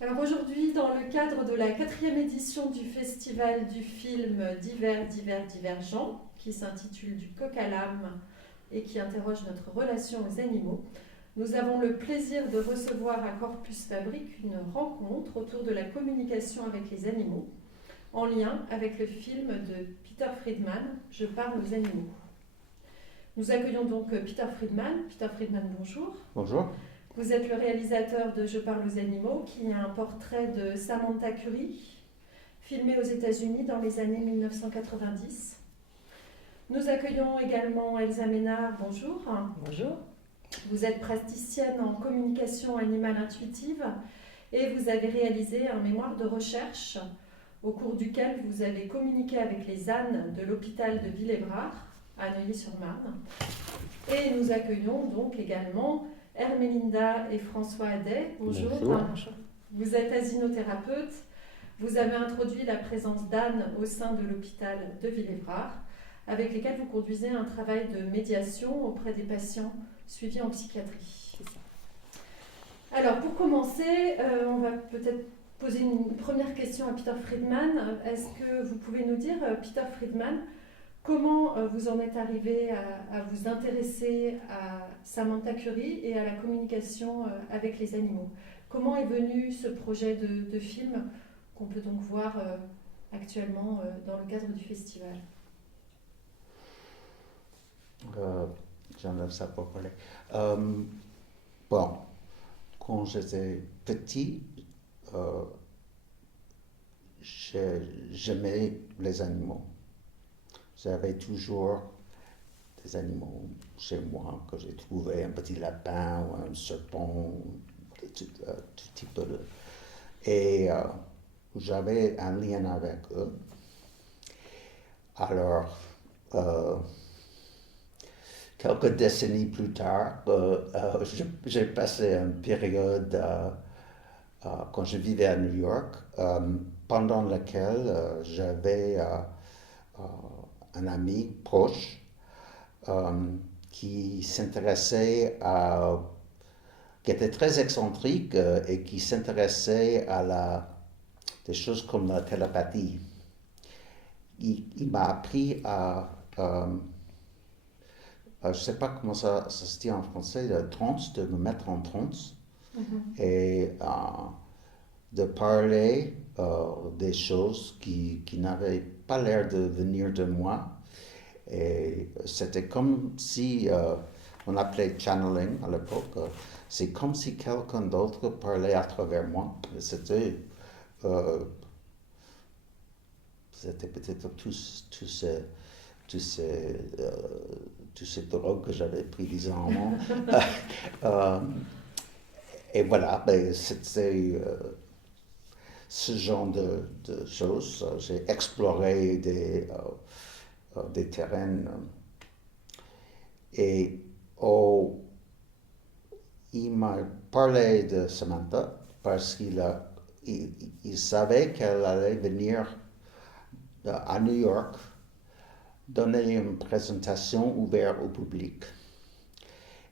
Alors aujourd'hui, dans le cadre de la 4e édition du Festival du film Divers, divergents, qui s'intitule Du coq à l'âme et qui interroge notre relation aux animaux, nous avons le plaisir de recevoir à Corpus Fabrique une rencontre autour de la communication avec les animaux, en lien avec le film de Peter Friedman, Je parle aux animaux. Nous accueillons donc Peter Friedman. Peter Friedman, bonjour. Bonjour. Vous êtes le réalisateur de Je parle aux animaux, qui est un portrait de Samantha Curry, filmé aux États-Unis dans les années 1990. Nous accueillons également Elsa Ménard, bonjour. Bonjour. Vous êtes praticienne en communication animale intuitive et vous avez réalisé un mémoire de recherche au cours duquel vous avez communiqué avec les ânes de l'hôpital de Villébrard, à Neuilly-sur-Marne. Et nous accueillons donc également Hermélinda et François Adet. Bonjour. Bonjour. Vous êtes asinothérapeute. Vous avez introduit la présence d'ânes au sein de l'hôpital de Villébrard, avec lesquels vous conduisez un travail de médiation auprès des patients suivis en psychiatrie. Alors, pour commencer, on va peut-être poser une première question à Peter Friedman. Est-ce que vous pouvez nous dire, Peter Friedman, comment vous en êtes arrivé à vous intéresser à Samantha Curry et à la communication avec les animaux? Comment est venu ce projet de film qu'on peut donc voir actuellement dans le cadre du festival? J'enlève ça pour parler. Bon, quand j'étais petit, j'aimais les animaux. J'avais toujours des animaux chez moi, que j'ai trouvé un petit lapin ou un serpent, tout type de... Et j'avais un lien avec eux. Alors, quelques décennies plus tard, j'ai passé une période quand je vivais à New York, pendant laquelle j'avais un ami proche qui s'intéressait à, qui était très excentrique et qui s'intéressait à des choses comme la télépathie. Il m'a appris à je ne sais pas comment ça se dit en français, de transe, de me mettre en transe et de parler des choses qui n'avaient pas l'air de venir de moi. Et c'était comme si, on appelait channeling à l'époque, c'est comme si quelqu'un d'autre parlait à travers moi. C'était peut-être tous ces drogues que j'avais pris 10 ans avant. Et voilà, c'était ce genre de choses. J'ai exploré des terrains et il m'a parlé de Samantha parce il savait qu'elle allait venir à New York donner une présentation ouverte au public.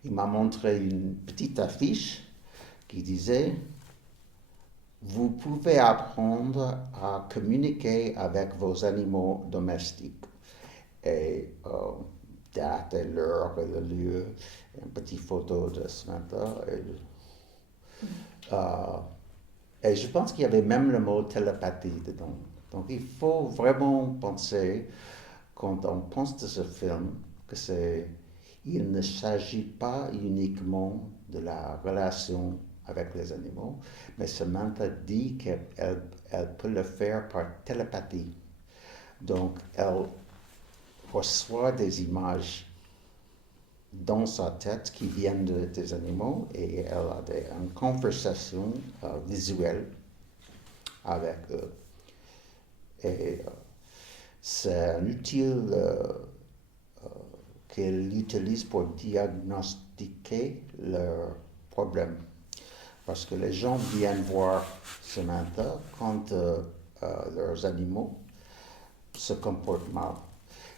Il m'a montré une petite affiche qui disait « Vous pouvez apprendre à communiquer avec vos animaux domestiques. » Et date et l'heure et le lieu, une petite photo de Samantha. Et je pense qu'il y avait même le mot télépathie dedans. Donc il faut vraiment penser, quand on pense de ce film, il ne s'agit pas uniquement de la relation avec les animaux, mais Samantha dit qu'elle peut le faire par télépathie. Donc elle reçoit des images dans sa tête qui viennent des animaux et elle a une conversation visuelle avec eux. Et c'est un outil qu'elle utilise pour diagnostiquer leurs problèmes. Parce que les gens viennent voir Samantha quand leurs animaux se comportent mal.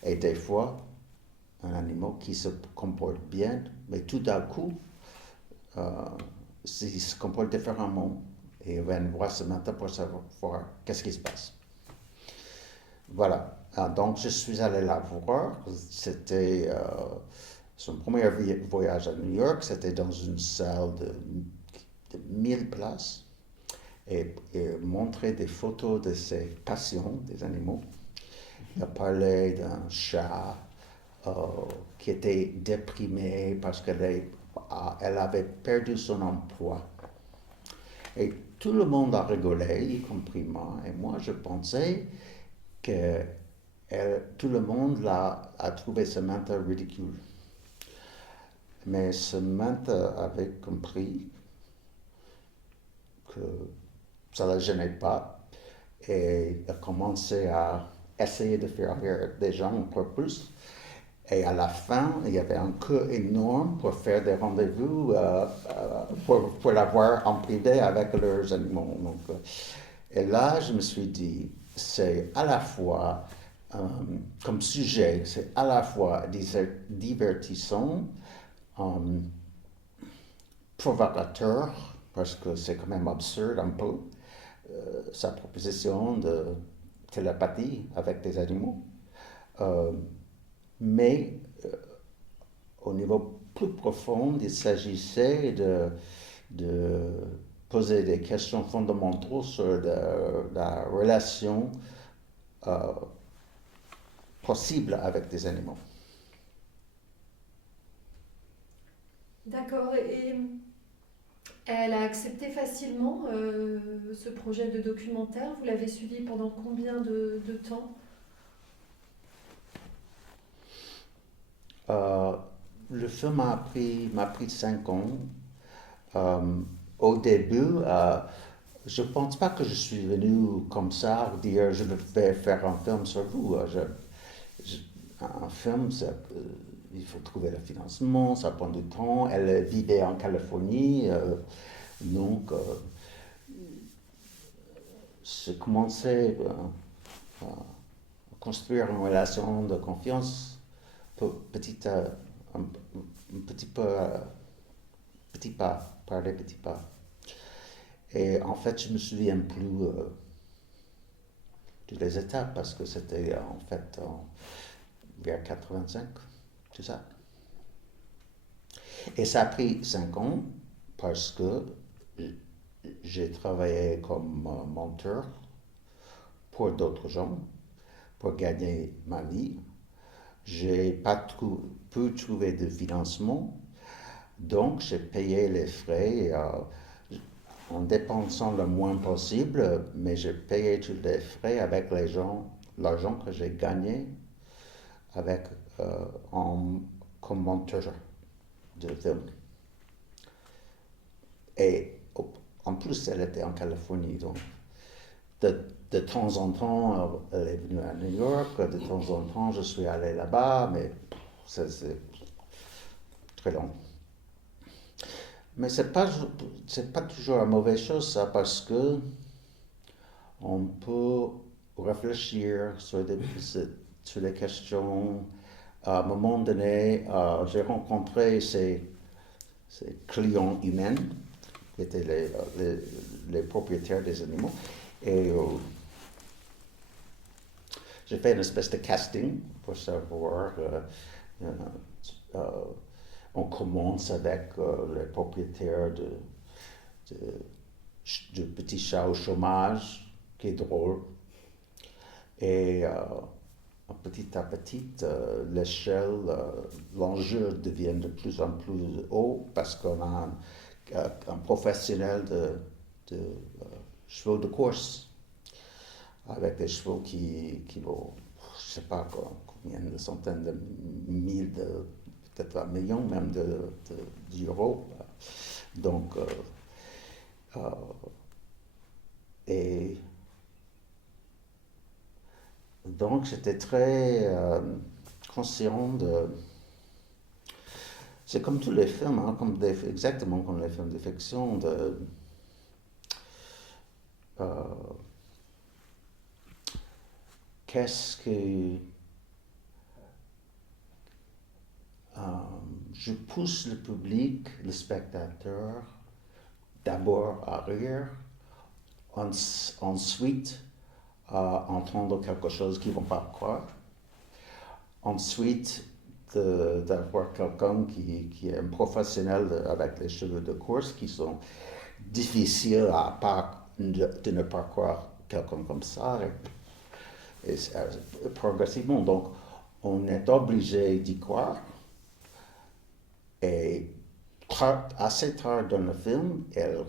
Et des fois, un animal qui se comporte bien, mais tout d'un coup, il se comporte différemment. Et on vient voir Samantha pour savoir qu'est-ce qui se passe. Voilà. Donc, je suis allé la voir. C'était son premier voyage à New York. C'était dans une salle de 1000 places. Et montrer des photos de ses patients, des animaux. Il a parlé d'un chat qui était déprimée parce qu'elle avait perdu son emploi. Et tout le monde a rigolé, y compris moi. Et moi, je pensais que tout le monde a trouvé Samantha ridicule. Mais Samantha avait compris que ça ne la gênait pas et a commencé à essayer de faire rire des gens encore plus. Et à la fin, il y avait un coût énorme pour faire des rendez-vous, pour la voir en privé avec leurs animaux. Donc, et là, je me suis dit, c'est à la fois, comme sujet, c'est à la fois divertissant, provocateur, parce que c'est quand même absurde un peu, sa proposition de télépathie avec des animaux. Mais au niveau plus profond, il s'agissait de poser des questions fondamentales sur la relation possible avec des animaux. D'accord. Et elle a accepté facilement ce projet de documentaire. Vous l'avez suivi pendant combien de temps? Le film m'a pris 5 ans. Au début, je ne pense pas que je suis venu comme ça dire je vais faire un film sur vous. Un film, il faut trouver le financement, ça prend du temps. Elle vivait en Californie, donc j'ai commencé à construire une relation de confiance petit à un petit peu, petit pas, par les petits pas. Et en fait, je me souviens plus de les étapes parce que c'était en fait vers 85, tout ça. Et ça a pris 5 ans parce que j'ai travaillé comme monteur pour d'autres gens pour gagner ma vie. J'ai pas pu trouver de financement, donc j'ai payé les frais en dépensant le moins possible, mais j'ai payé tous les frais avec l'argent que j'ai gagné avec comme monteur de film. Et en plus, elle était en Californie, donc de temps en temps, elle est venue à New York, de temps en temps, je suis allé là-bas, mais c'est très long. Mais c'est pas toujours une mauvaise chose, ça, parce que on peut réfléchir sur les questions. À un moment donné, j'ai rencontré ces clients humains, qui étaient les propriétaires des animaux, et j'ai fait une espèce de casting pour savoir. On commence avec les propriétaires de petits chats au chômage, qui est drôle. Et petit à petit, l'échelle, l'enjeu devient de plus en plus haut parce qu'on a un professionnel de chevaux de course avec des chevaux qui vaut, je ne sais pas combien de centaines de mille peut-être 1 million même d'euros. Donc, et donc j'étais très conscient de... C'est comme tous les films, hein, exactement comme les films de fiction, qu'est-ce que... je pousse le public, le spectateur, d'abord à rire, ensuite à entendre quelque chose qu'ils ne vont pas croire, ensuite d'avoir quelqu'un qui est un professionnel avec les cheveux de course qui sont difficiles de ne pas croire quelqu'un comme ça, et progressivement. Donc, on est obligé d'y croire. Et assez tard dans le film, elle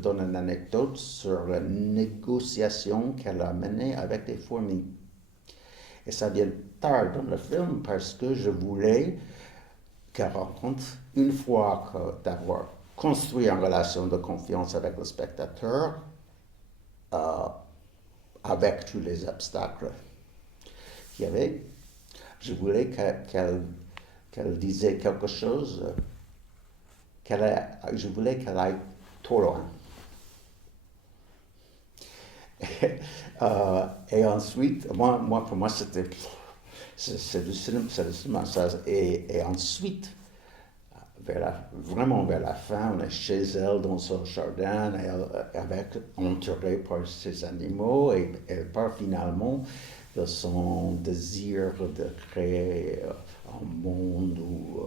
donne une anecdote sur la négociation qu'elle a menée avec les fourmis. Et ça vient tard dans le film parce que je voulais qu'elle rencontre, une fois d'avoir construit une relation de confiance avec le spectateur, avec tous les obstacles qu'il y avait, je voulais qu'elle disait quelque chose, je voulais qu'elle aille trop loin. Et ensuite, pour moi, c'est du cinéma, ça. Et ensuite, vraiment vers la fin, on est chez elle dans son jardin, entourée par ses animaux, et elle part finalement de son désir de créer un monde où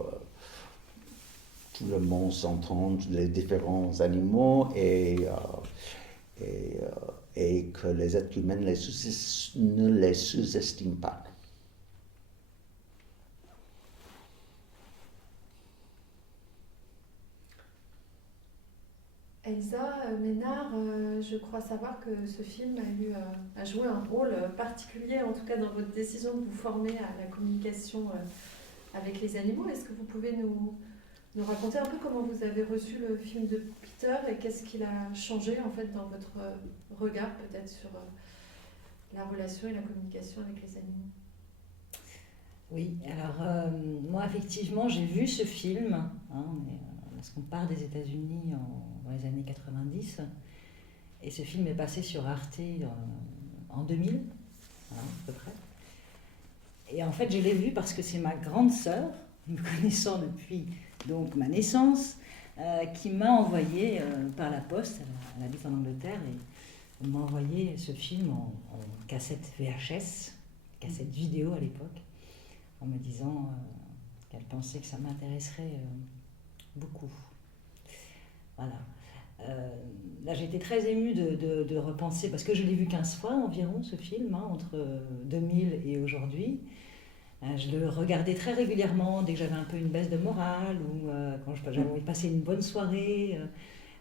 tout le monde s'entend, les différents animaux, et que les êtres humains ne les sous-estiment pas. Elsa Ménard, je crois savoir que ce film a joué un rôle particulier, en tout cas dans votre décision de vous former à la communication avec les animaux. Est-ce que vous pouvez nous raconter un peu comment vous avez reçu le film de Peter et qu'est-ce qu'il a changé en fait dans votre regard peut-être sur la relation et la communication avec les animaux? Oui, alors moi effectivement j'ai vu ce film, hein, parce qu'on part des États-Unis dans les années 90, et ce film est passé sur Arte en 2000, voilà, à peu près. Et en fait je l'ai vu parce que c'est ma grande sœur, me connaissant depuis donc ma naissance, qui m'a envoyé par la poste, elle habite en Angleterre, et elle m'a envoyé ce film en cassette VHS, cassette vidéo à l'époque, en me disant qu'elle pensait que ça m'intéresserait beaucoup. Voilà. Là, j'ai été très émue de repenser, parce que je l'ai vu 15 fois environ, ce film, hein, entre 2000 et aujourd'hui. Je le regardais très régulièrement dès que j'avais un peu une baisse de morale, ou quand j'avais envie de passer une bonne soirée,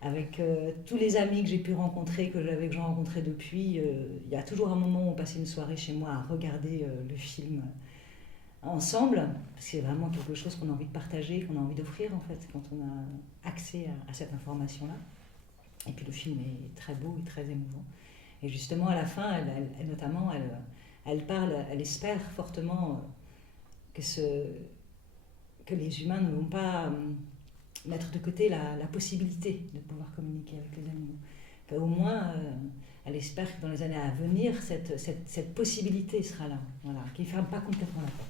avec tous les amis que j'ai pu rencontrer, que j'en rencontrais depuis. Il y a toujours un moment où on passait une soirée chez moi à regarder le film ensemble, parce que c'est vraiment quelque chose qu'on a envie de partager, qu'on a envie d'offrir en fait, quand on a accès à cette information-là. Et puis le film est très beau et très émouvant. Et justement à la fin, elle parle, elle espère fortement que les humains ne vont pas mettre de côté la possibilité de pouvoir communiquer avec les animaux. Qu'au moins, elle espère que dans les années à venir, cette possibilité sera là, voilà, qu'ils ne ferment pas complètement la porte.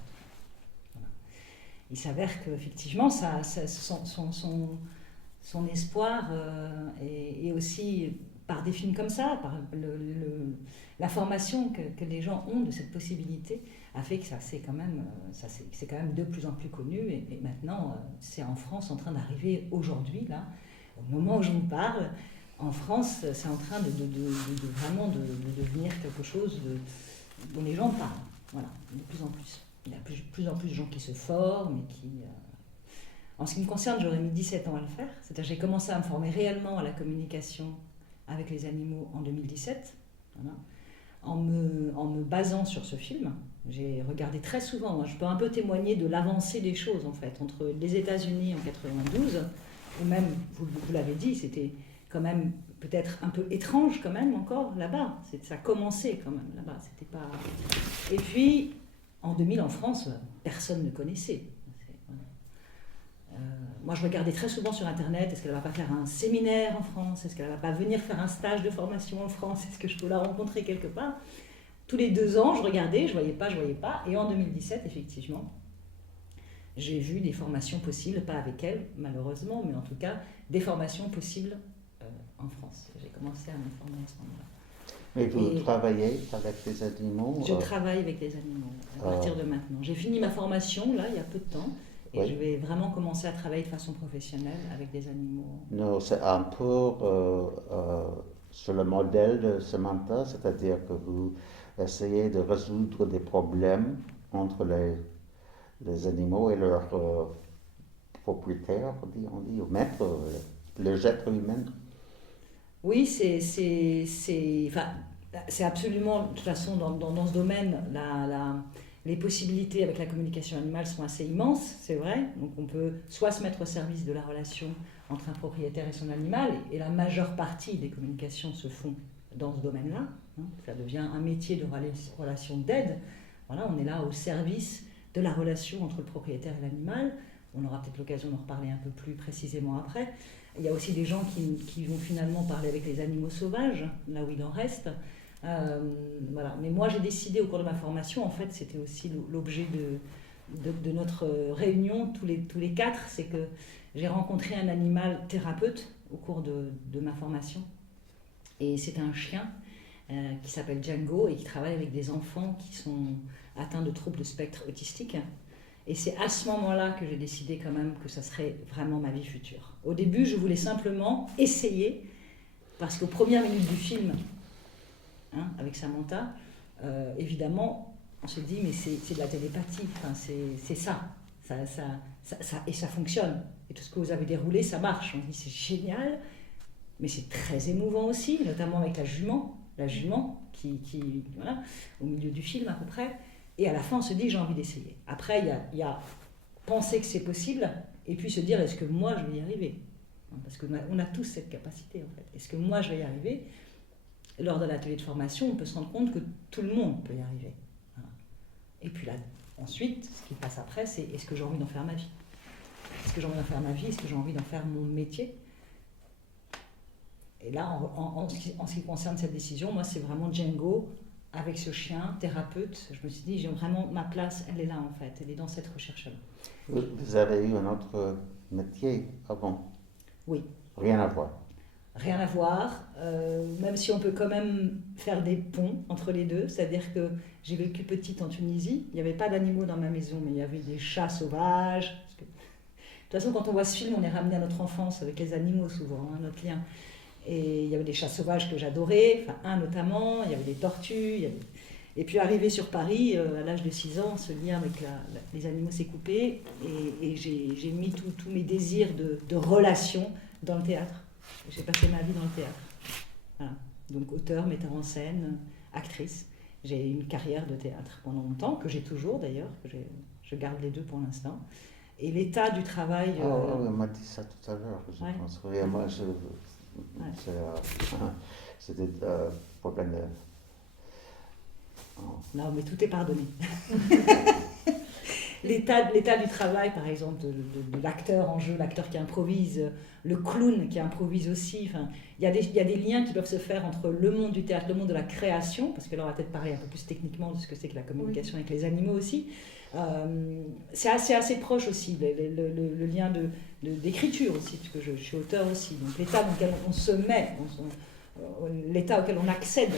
Il s'avère qu'effectivement, son espoir est aussi par des films comme ça, par l'information que les gens ont de cette possibilité, a fait que c'est quand même de plus en plus connu. Et maintenant, c'est en France en train d'arriver aujourd'hui, là, au moment où je vous parle. En France, c'est en train de vraiment de devenir quelque chose dont les gens parlent. Voilà, de plus en plus. Il y a de plus en plus de gens qui se forment et qui... En ce qui me concerne, j'aurais mis 17 ans à le faire. C'est-à-dire j'ai commencé à me former réellement à la communication avec les animaux en 2017. Voilà. en me basant sur ce film. J'ai regardé très souvent, moi, je peux un peu témoigner de l'avancée des choses en fait, entre les États-Unis en 92, ou même, vous l'avez dit, c'était quand même peut-être un peu étrange quand même encore là-bas, ça commençait quand même là-bas, c'était pas... Et puis en 2000 en France, personne ne connaissait. Moi je regardais très souvent sur internet, est-ce qu'elle va pas faire un séminaire en France, est-ce qu'elle va pas venir faire un stage de formation en France, est-ce que je peux la rencontrer quelque part? Tous les 2 ans, je regardais, je voyais pas. Et en 2017, effectivement, j'ai vu des formations possibles, pas avec elle, malheureusement, mais en tout cas, des formations possibles en France. J'ai commencé à me former à ce moment-là. Mais vous travaillez avec les animaux? Je travaille avec les animaux à partir de maintenant. J'ai fini ma formation, là, il y a peu de temps, et je vais vraiment commencer à travailler de façon professionnelle avec des animaux. Non, c'est un peu sur le modèle de Samantha, c'est-à-dire que vous essayez de résoudre des problèmes entre les animaux et leurs propriétaires, on dit, ou maîtres, les êtres humains. Oui, c'est absolument, de toute façon, dans ce domaine, les possibilités avec la communication animale sont assez immenses, c'est vrai. Donc on peut soit se mettre au service de la relation entre un propriétaire et son animal, et la majeure partie des communications se font dans ce domaine-là. Ça devient un métier de relation d'aide. Voilà, on est là au service de la relation entre le propriétaire et l'animal. On aura peut-être l'occasion d'en reparler un peu plus précisément après. Il y a aussi des gens qui vont finalement parler avec les animaux sauvages, là où il en reste. Voilà. Mais moi, j'ai décidé au cours de ma formation, en fait, c'était aussi l'objet de notre réunion, tous les 4, c'est que j'ai rencontré un animal thérapeute au cours de ma formation. Et c'est un chien qui s'appelle Django et qui travaille avec des enfants qui sont atteints de troubles de spectre autistique. Et c'est à ce moment-là que j'ai décidé quand même que ça serait vraiment ma vie future. Au début, je voulais simplement essayer, parce qu'aux premières minutes du film, avec Samantha, évidemment, on se dit, mais c'est de la télépathie, enfin, c'est ça. Et ça fonctionne. Et tout ce que vous avez déroulé, ça marche. On dit, c'est génial, mais c'est très émouvant aussi, notamment avec la jument qui voilà, au milieu du film à peu près. Et à la fin, on se dit, j'ai envie d'essayer. Après, il y a penser que c'est possible, et puis se dire, est-ce que moi, je vais y arriver? Parce qu'on a tous cette capacité, en fait. Est-ce que moi, je vais y arriver? Lors de l'atelier de formation, on peut se rendre compte que tout le monde peut y arriver. Voilà. Et puis là, ensuite, ce qui passe après, c'est est-ce que j'ai envie d'en faire ma vie? Est-ce que j'ai envie d'en faire ma vie? Est-ce que j'ai envie d'en faire mon métier? Et là, en ce qui concerne cette décision, moi, c'est vraiment Django, avec ce chien, thérapeute. Je me suis dit, j'ai vraiment ma place, elle est là en fait, elle est dans cette recherche-là. Vous avez eu un autre métier avant? Oui. Rien à voir? Rien à voir, même si on peut quand même faire des ponts entre les deux, c'est-à-dire que j'ai vécu petite en Tunisie, il n'y avait pas d'animaux dans ma maison, mais il y avait des chats sauvages. De toute façon, quand on voit ce film, on est ramené à notre enfance avec les animaux souvent, notre lien. Et il y avait des chats sauvages que j'adorais, enfin un notamment, il y avait des tortues. Et puis arrivé sur Paris, à l'âge de 6 ans, ce lien avec les animaux s'est coupé et j'ai mis tous mes désirs de relation dans le théâtre. J'ai passé ma vie dans le théâtre. Voilà. Donc auteur, metteur en scène, actrice. J'ai une carrière de théâtre pendant longtemps, que j'ai toujours d'ailleurs, je garde les deux pour l'instant. Et l'état du travail... on m'a dit ça tout à l'heure, je pense. Oui, moi, c'était problème de... Non, mais tout est pardonné. L'état du travail, par exemple, de l'acteur en jeu, l'acteur qui improvise, le clown qui improvise aussi. Enfin, il y a des liens qui peuvent se faire entre le monde du théâtre, le monde de la création, parce que là, on va peut-être parler un peu plus techniquement de ce que c'est que la communication avec les animaux aussi. C'est assez proche aussi, le lien d'écriture aussi, puisque je suis auteur aussi. Donc l'état dans lequel on se met, l'état auquel on accède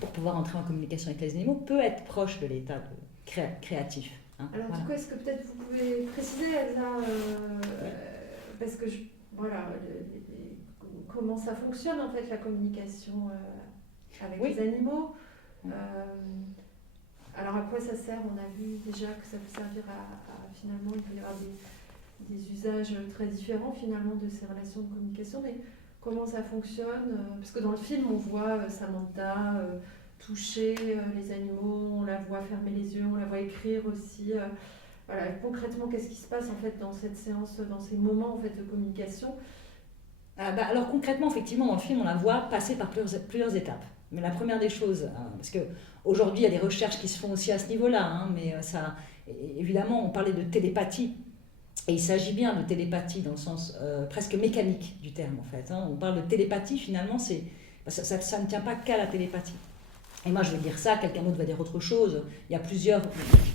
pour pouvoir entrer en communication avec les animaux peut être proche de l'état créatif. Alors voilà. Du coup, est-ce que peut-être vous pouvez préciser, Elsa, parce que comment ça fonctionne en fait la communication avec les animaux alors à quoi ça sert? On a vu déjà que ça peut servir à finalement, il peut y avoir des usages très différents finalement de ces relations de communication, mais comment ça fonctionne? Parce que dans le film, on voit Samantha toucher les animaux, on la voit fermer les yeux, on la voit écrire aussi. Voilà, concrètement, qu'est-ce qui se passe en fait dans cette séance, dans ces moments en fait de communication? Alors concrètement, effectivement, dans le film, on la voit passer par plusieurs étapes. Mais la première des choses, parce qu'aujourd'hui, il y a des recherches qui se font aussi à ce niveau-là, mais évidemment, on parlait de télépathie. Et il s'agit bien de télépathie dans le sens presque mécanique du terme, en fait. On parle de télépathie, finalement, ça ne tient pas qu'à la télépathie. Et moi, je vais dire ça, quelqu'un d'autre va dire autre chose. Il y a plusieurs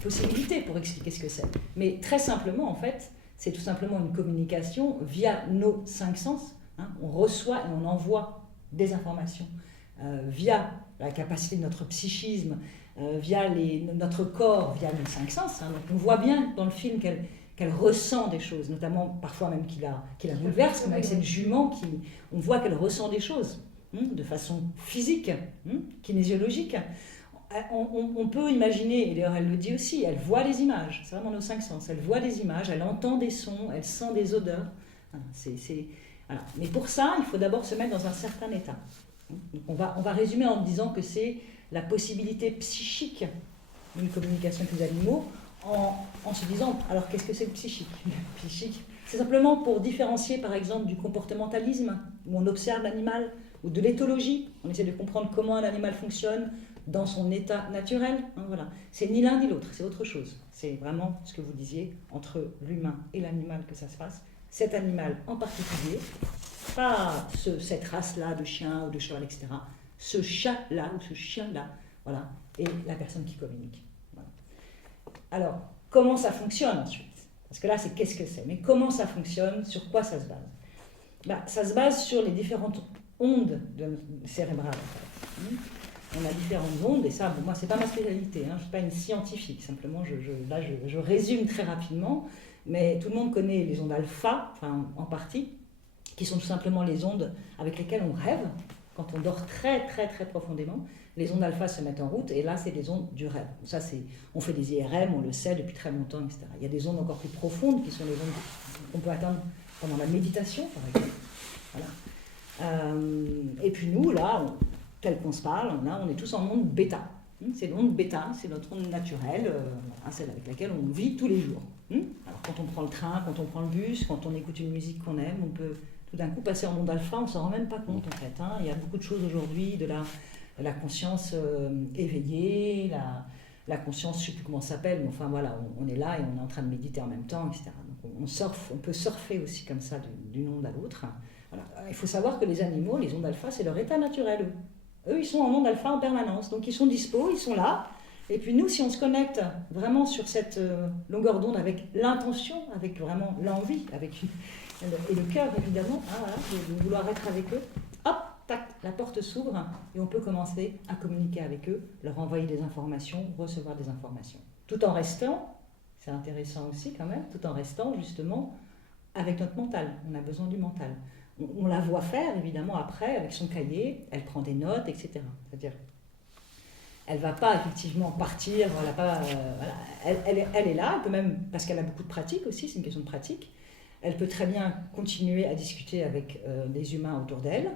possibilités pour expliquer ce que c'est. Mais très simplement, en fait, c'est tout simplement une communication via nos 5 sens. On reçoit et on envoie des informations via la capacité de notre psychisme, via notre corps, via nos 5 sens. Donc on voit bien dans le film qu'elle ressent des choses, notamment parfois même qui la bouleverse, comme avec cette jument, on voit qu'elle ressent des choses de façon physique, kinésiologique. On peut imaginer, et d'ailleurs elle le dit aussi, elle voit les images, c'est vraiment nos 5 sens, elle voit des images, elle entend des sons, elle sent des odeurs. Voilà. Mais pour ça, il faut d'abord se mettre dans un certain état. Donc on va résumer en disant que c'est la possibilité psychique d'une communication avec les animaux, en se disant, alors qu'est-ce que c'est le psychique? Le psychique, c'est simplement pour différencier par exemple du comportementalisme, où on observe l'animal, ou de l'éthologie, on essaie de comprendre comment un animal fonctionne dans son état naturel. Voilà. C'est ni l'un ni l'autre, c'est autre chose. C'est vraiment ce que vous disiez, entre l'humain et l'animal que ça se passe. Cet animal en particulier, pas cette race-là de chien ou de cheval, etc. Ce chat-là ou ce chien-là, voilà, et la personne qui communique. Voilà. Alors, comment ça fonctionne ensuite? Parce que là, c'est qu'est-ce que c'est? Mais comment ça fonctionne? Sur quoi ça se base? Ça se base sur les différentes ondes cérébrales. En fait. On a différentes ondes, et ça, bon, moi, c'est pas ma spécialité, je ne suis pas une scientifique, simplement, je résume très rapidement, mais tout le monde connaît les ondes alpha, enfin, en partie, qui sont tout simplement les ondes avec lesquelles on rêve, quand on dort très, très, très profondément. Les ondes alpha se mettent en route, et là, c'est les ondes du rêve. Ça, on fait des IRM, on le sait depuis très longtemps, etc. Il y a des ondes encore plus profondes, qui sont les ondes qu'on peut atteindre pendant la méditation, par exemple. Voilà. Et puis nous, là, tel qu'on se parle, là, on est tous en onde bêta. C'est l'onde bêta, c'est notre onde naturelle, celle avec laquelle on vit tous les jours. Alors quand on prend le train, quand on prend le bus, quand on écoute une musique qu'on aime, on peut tout d'un coup passer en onde alpha, on ne s'en rend même pas compte en fait. Il y a beaucoup de choses aujourd'hui, de la conscience éveillée, la conscience, je ne sais plus comment ça s'appelle, mais enfin voilà, on est là et on est en train de méditer en même temps, etc. Donc on peut surfer aussi comme ça d'une onde à l'autre. Voilà. Il faut savoir que les animaux, les ondes alpha, c'est leur état naturel. Eux, ils sont en onde alpha en permanence, donc ils sont dispo, ils sont là. Et puis nous, si on se connecte vraiment sur cette longueur d'onde avec l'intention, avec vraiment l'envie, et le cœur évidemment, voilà, de vouloir être avec eux, hop, tac, la porte s'ouvre et on peut commencer à communiquer avec eux, leur envoyer des informations, recevoir des informations. Tout en restant, c'est intéressant aussi quand même, tout en restant justement avec notre mental. On a besoin du mental. On la voit faire, évidemment, après, avec son cahier, elle prend des notes, etc. C'est-à-dire, elle ne va pas, effectivement, partir, elle est là, elle peut même, parce qu'elle a beaucoup de pratique aussi, c'est une question de pratique, elle peut très bien continuer à discuter avec des humains autour d'elle,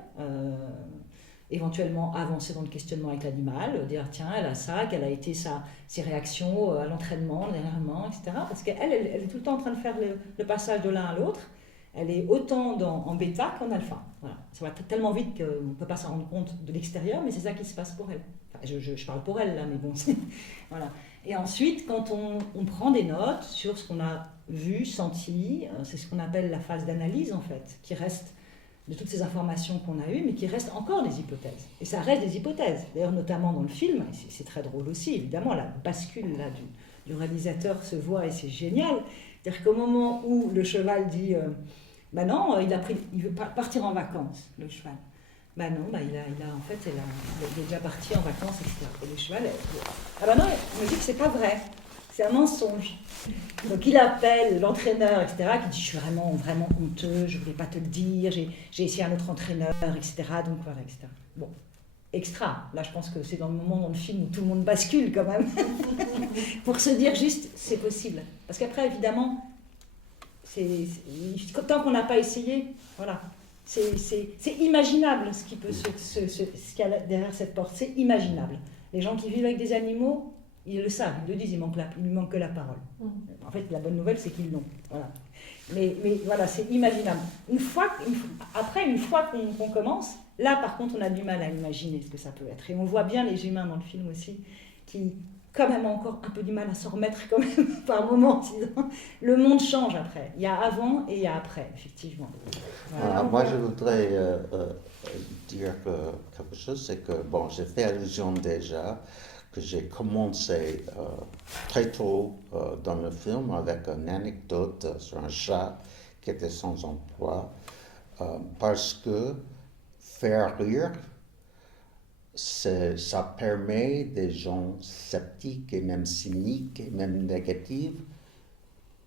éventuellement avancer dans le questionnement avec l'animal, dire, tiens, elle a ça, quelles a été ses réactions à l'entraînement, dernièrement, etc. Parce qu'elle est tout le temps en train de faire le passage de l'un à l'autre. Elle est autant en bêta qu'en alpha. Voilà. Ça va tellement vite qu'on ne peut pas s'en rendre compte de l'extérieur, mais c'est ça qui se passe pour elle. Enfin, je parle pour elle, là, mais bon. Voilà. Et ensuite, quand on prend des notes sur ce qu'on a vu, senti, c'est ce qu'on appelle la phase d'analyse, en fait, qui reste de toutes ces informations qu'on a eues, mais qui reste encore des hypothèses. Et ça reste des hypothèses. D'ailleurs, notamment dans le film, et c'est très drôle aussi, évidemment, la bascule là, du réalisateur se voit et c'est génial. C'est-à-dire qu'au moment où le cheval dit non, il veut partir en vacances, le cheval. Il est déjà parti en vacances, etc. Et le cheval, non, il me dit que c'est pas vrai, c'est un mensonge. Donc il appelle l'entraîneur, etc., qui dit je suis vraiment, vraiment honteux, je voulais pas te le dire, j'ai essayé un autre entraîneur, etc. Donc voilà, etc. Bon. Extra. Là, je pense que c'est dans le moment dans le film où tout le monde bascule quand même, pour se dire juste, c'est possible. Parce qu'après, évidemment, tant qu'on n'a pas essayé, voilà, c'est imaginable ce qu'il y a derrière cette porte, c'est imaginable. Les gens qui vivent avec des animaux, ils le savent, ils le disent, il lui manque que la parole. En fait, la bonne nouvelle, c'est qu'ils l'ont. Voilà. Mais voilà, c'est imaginable. Une fois qu'on commence, là, par contre, on a du mal à imaginer ce que ça peut être. Et on voit bien les humains dans le film aussi, qui quand même ont encore un peu du mal à s'en remettre quand même par moment. Le monde change après. Il y a avant et il y a après, effectivement. Voilà. Moi, je voudrais dire quelque chose, c'est que, bon, j'ai fait allusion déjà que j'ai commencé très tôt dans le film avec une anecdote sur un chat qui était sans emploi, parce que faire rire, ça permet des gens sceptiques et même cyniques et même négatifs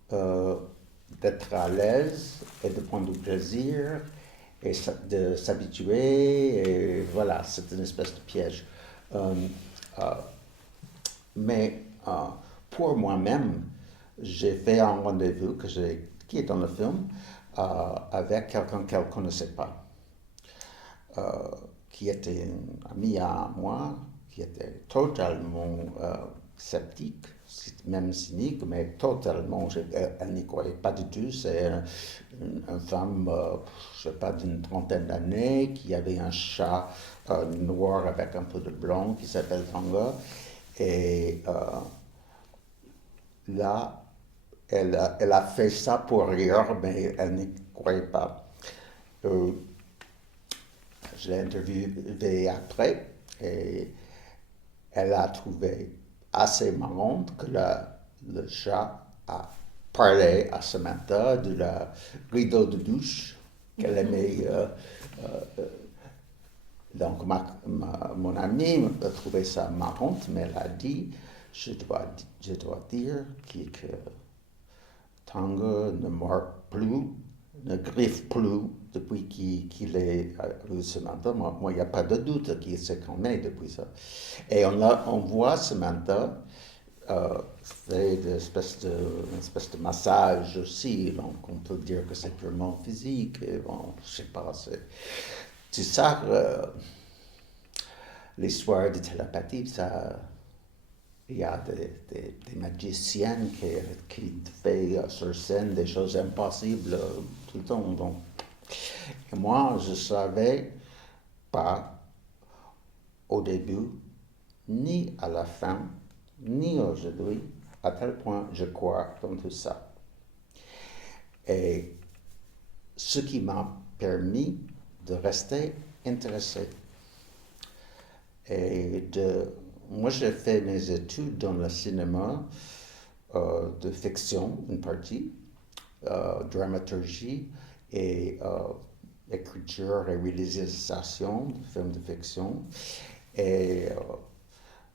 d'être à l'aise et de prendre du plaisir et de s'habituer, et voilà, c'est une espèce de piège. Mais pour moi-même, j'ai fait un rendez-vous qui est dans le film avec quelqu'un qu'elle ne connaissait pas, qui était un ami à moi, qui était totalement sceptique, même cynique, mais totalement, elle n'y croyait pas du tout. C'est une femme, je ne sais pas, d'une trentaine d'années, qui avait un chat noir avec un peu de blanc qui s'appelle Tanga. Et là, elle a fait ça pour rire, mais elle n'y croyait pas. Je l'ai interviewée après et elle a trouvé assez marrante que le chat a parlé à Samantha de la rideau de douche qu'elle aimait. Donc mon amie a trouvé ça marrante, mais elle a dit, je dois dire que Tanga ne mord plus, ne griffe plus depuis qu'il est avec Samantha. Moi, il n'y a pas de doute qu'il s'est calmé depuis ça. Et on voit Samantha fait une espèce de massage aussi, donc on peut dire que c'est purement physique. Et bon, je sais pas, c'est ça, l'histoire de télépathie, ça. Il y a des magiciennes qui font sur scène des choses impossibles tout le temps. Donc. Et moi, je ne savais pas au début, ni à la fin, ni aujourd'hui, à tel point je crois dans tout ça. Et ce qui m'a permis de rester intéressé. Et moi, j'ai fait mes études dans le cinéma de fiction, une partie, dramaturgie et écriture et réalisation de films de fiction. Et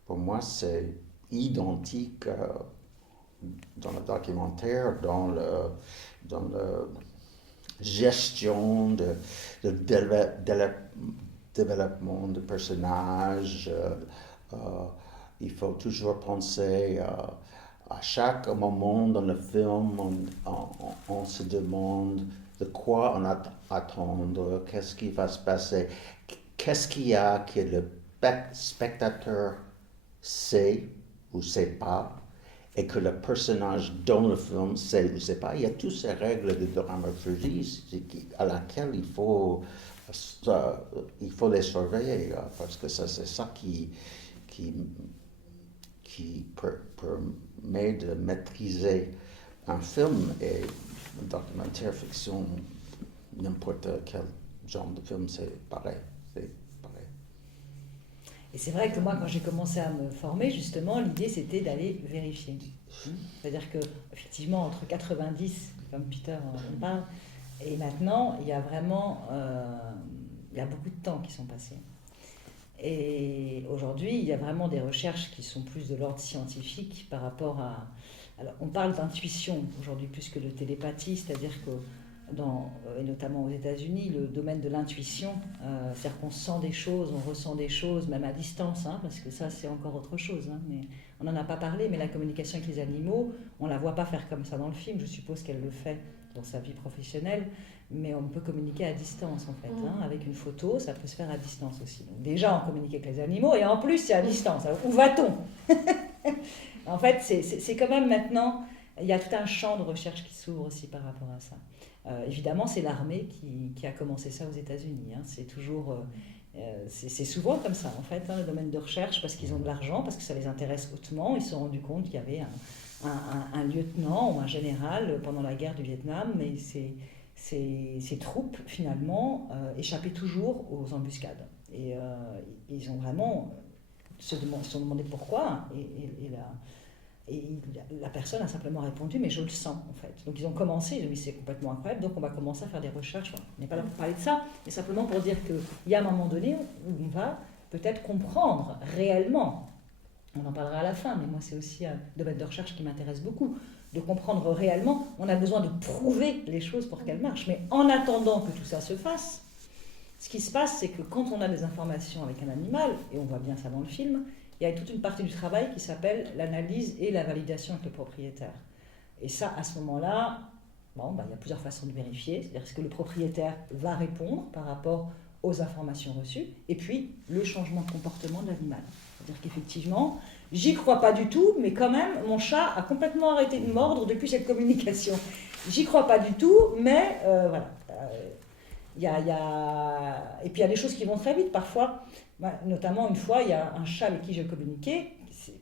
pour moi, c'est identique dans le documentaire, dans la gestion de développement de personnages. Il faut toujours penser à chaque moment dans le film, on se demande de quoi on attendre, qu'est-ce qui va se passer, qu'est-ce qu'il y a que le spectateur sait ou sait pas, et que le personnage dans le film sait ou sait pas. Il y a toutes ces règles de dramaturgie à laquelle il faut les surveiller, parce que c'est ça qui permet de maîtriser un film, et un documentaire fiction, n'importe quel genre de film, c'est pareil. Et c'est vrai que moi, quand j'ai commencé à me former, justement, l'idée c'était d'aller vérifier. C'est-à-dire que, effectivement, entre 90, comme Peter en parle, et maintenant, il y a vraiment il y a beaucoup de temps qui sont passés. Et aujourd'hui, il y a vraiment des recherches qui sont plus de l'ordre scientifique par rapport à... Alors, on parle d'intuition aujourd'hui plus que de télépathie, c'est-à-dire que et notamment aux États-Unis, le domaine de l'intuition, c'est-à-dire qu'on sent des choses, on ressent des choses, même à distance, parce que ça c'est encore autre chose. Mais on n'en a pas parlé, mais la communication avec les animaux, on ne la voit pas faire comme ça dans le film, je suppose qu'elle le fait dans sa vie professionnelle, mais on peut communiquer à distance en fait. Avec une photo, ça peut se faire à distance aussi. Donc, déjà, on communique avec les animaux et en plus, c'est à distance. Alors, où va-t-on? En fait, c'est quand même maintenant, il y a tout un champ de recherche qui s'ouvre aussi par rapport à ça. Évidemment, c'est l'armée qui a commencé ça aux États-Unis. C'est toujours, c'est souvent comme ça en fait, le domaine de recherche, parce qu'ils ont de l'argent, parce que ça les intéresse hautement. Ils se sont rendus compte qu'il y avait un lieutenant ou un général pendant la guerre du Vietnam, mais ces troupes finalement échappaient toujours aux embuscades. Et ils ont vraiment se sont demandé pourquoi. Et la personne a simplement répondu, mais je le sens en fait. Donc ils ont commencé, ils ont dit c'est complètement incroyable, donc on va commencer à faire des recherches. On n'est pas là pour parler de ça, mais simplement pour dire qu'il y a un moment donné où on va peut-être comprendre réellement, on en parlera à la fin, mais moi c'est aussi un domaine de recherche qui m'intéresse beaucoup, de comprendre réellement, on a besoin de prouver les choses pour qu'elles marchent. Mais en attendant que tout ça se fasse, ce qui se passe, c'est que quand on a des informations avec un animal, et on voit bien ça dans le film, il y a toute une partie du travail qui s'appelle l'analyse et la validation avec le propriétaire. Et ça, à ce moment-là, il y a plusieurs façons de vérifier. C'est-à-dire ce que le propriétaire va répondre par rapport aux informations reçues, et puis le changement de comportement de l'animal. C'est-à-dire qu'effectivement, j'y crois pas du tout, mais quand même, mon chat a complètement arrêté de mordre depuis cette communication. J'y crois pas du tout, mais voilà. Et puis il y a des choses qui vont très vite parfois. Notamment une fois, il y a un chat avec qui je communiquais,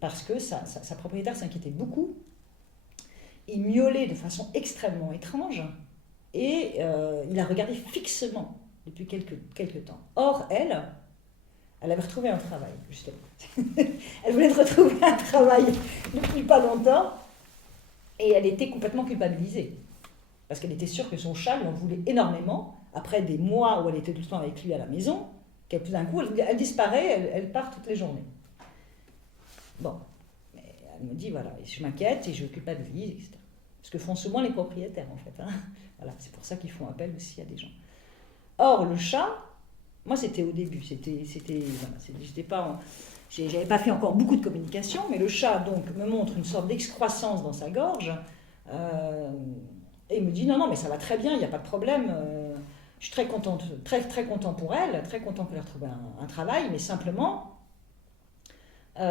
parce que sa propriétaire s'inquiétait beaucoup. Il miaulait de façon extrêmement étrange et il a regardé fixement depuis quelques temps. Or, elle avait retrouvé un travail, justement. Elle voulait retrouver un travail depuis pas longtemps et elle était complètement culpabilisée. Parce qu'elle était sûre que son chat lui en voulait énormément, après des mois où elle était tout le temps avec lui à la maison, qu'elle tout d'un coup, elle disparaît, elle part toutes les journées. Bon, mais elle me dit, voilà, je m'inquiète et je culpabilise, etc. Ce que font souvent les propriétaires, en fait. Voilà, c'est pour ça qu'ils font appel aussi à des gens. Or, le chat, moi, c'était au début, j'avais pas fait encore beaucoup de communication, mais le chat, donc, me montre une sorte d'excroissance dans sa gorge, et il me dit, non, mais ça va très bien, il n'y a pas de problème, je suis très contente, très content pour elle, très content qu'elle ait retrouvé un travail, mais simplement, il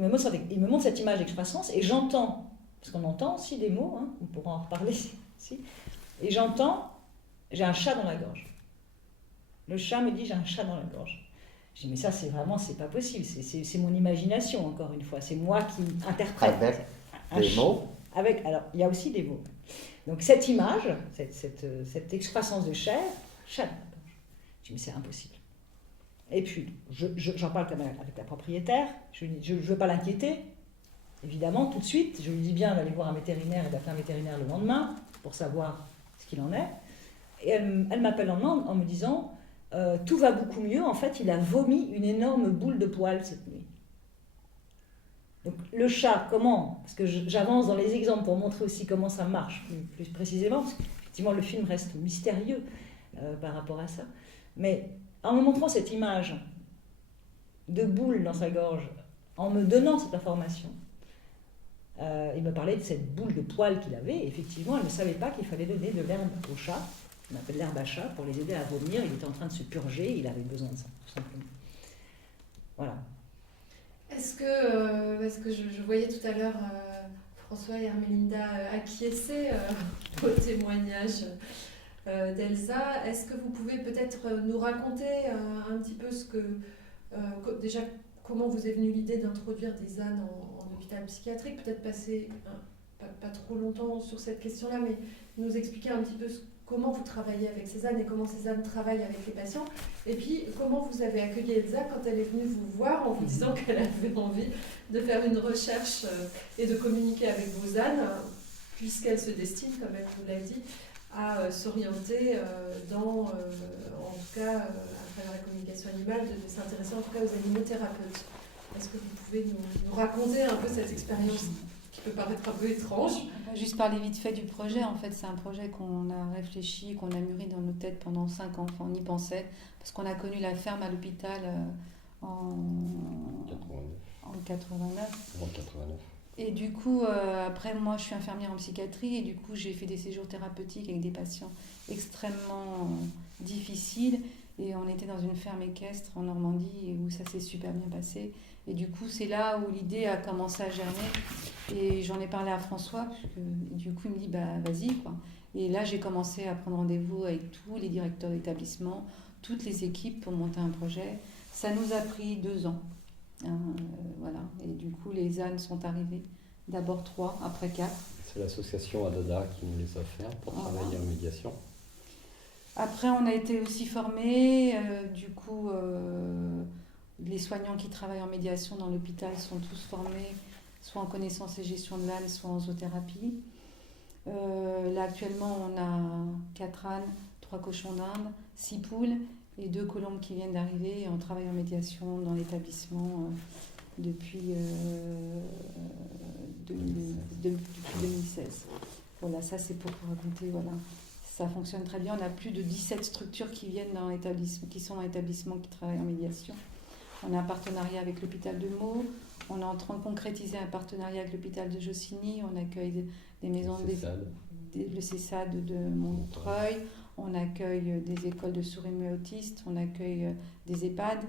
me montre cette image d'excroissance et j'entends, parce qu'on entend aussi des mots, on pourra en reparler ici, et j'entends, j'ai un chat dans la gorge. Le chat me dit, j'ai un chat dans la gorge. Je dis, mais ça, c'est pas possible, c'est mon imagination, encore une fois, c'est moi qui interprète. Avec des mots? Alors, il y a aussi des mots. Donc cette image, cette excroissance de chair, chat dans la gorge. Je dis, mais c'est impossible. Et puis, j'en parle quand même avec la propriétaire, je ne veux pas l'inquiéter, évidemment, tout de suite, je lui dis bien d'aller voir un vétérinaire et d'appeler un vétérinaire le lendemain pour savoir ce qu'il en est. Et elle m'appelle le lendemain en me disant, tout va beaucoup mieux, en fait, il a vomi une énorme boule de poils cette nuit. Donc le chat, comment? Parce que j'avance dans les exemples pour montrer aussi comment ça marche plus précisément, parce qu'effectivement le film reste mystérieux par rapport à ça. Mais en me montrant cette image de boule dans sa gorge, en me donnant cette information, il me parlait de cette boule de poils qu'il avait. Et effectivement, elle ne savait pas qu'il fallait donner de l'herbe au chat, on appelle l'herbe à chat, pour les aider à vomir. Il était en train de se purger, il avait besoin de ça, tout simplement. Voilà. Est-ce que je voyais tout à l'heure François et Hermélinda acquiescer au témoignage d'Elsa. Est-ce que vous pouvez peut-être nous raconter un petit peu déjà comment vous est venue l'idée d'introduire des ânes en hôpital psychiatrique? Peut-être passer pas trop longtemps sur cette question-là, mais nous expliquer un petit peu comment vous travaillez avec ces ânes et comment ces ânes travaillent avec les patients. Et puis, comment vous avez accueilli Elsa quand elle est venue vous voir en vous disant qu'elle avait envie de faire une recherche et de communiquer avec vos ânes, puisqu'elle se destine, comme elle vous l'a dit, à s'orienter en tout cas, à travers la communication animale, de s'intéresser en tout cas aux animaux-thérapeutes. Est-ce que vous pouvez nous raconter un peu cette expérience qui peut paraître un peu étrange? Juste parler vite fait du projet. En fait, c'est un projet qu'on a réfléchi, qu'on a mûri dans nos têtes pendant 5 ans. Enfin, on y pensait, parce qu'on a connu la ferme à l'hôpital en 89. Et du coup, après, moi, je suis infirmière en psychiatrie et du coup, j'ai fait des séjours thérapeutiques avec des patients extrêmement difficiles. Et on était dans une ferme équestre en Normandie où ça s'est super bien passé. Et du coup, c'est là où l'idée a commencé à germer. Et j'en ai parlé à François, et du coup, il me dit, bah, vas-y, quoi. Et là, j'ai commencé à prendre rendez-vous avec tous les directeurs d'établissement, toutes les équipes pour monter un projet. Ça nous a pris 2 ans. Voilà. Et du coup, les ânes sont arrivés. D'abord 3, après 4. C'est l'association Adada qui nous les a offerts pour travailler en médiation. Après, on a été aussi formés. Du coup, les soignants qui travaillent en médiation dans l'hôpital sont tous formés, soit en connaissance et gestion de l'âne, soit en zoothérapie. Là, actuellement, on a 4 ânes, 3 cochons d'Inde, 6 poules et 2 colombes qui viennent d'arriver. On travaille en médiation dans l'établissement depuis 2016. Voilà, ça c'est pour raconter, voilà. Ça fonctionne très bien. On a plus de 17 structures qui viennent dans l'établissement, qui sont dans l'établissement, qui travaillent en médiation. On a un partenariat avec l'hôpital de Meaux. On est en train de concrétiser un partenariat avec l'hôpital de Jossigny. On accueille des maisons, le CESAD de Montreuil. On accueille des écoles de souris-muets autistes. On accueille des EHPAD.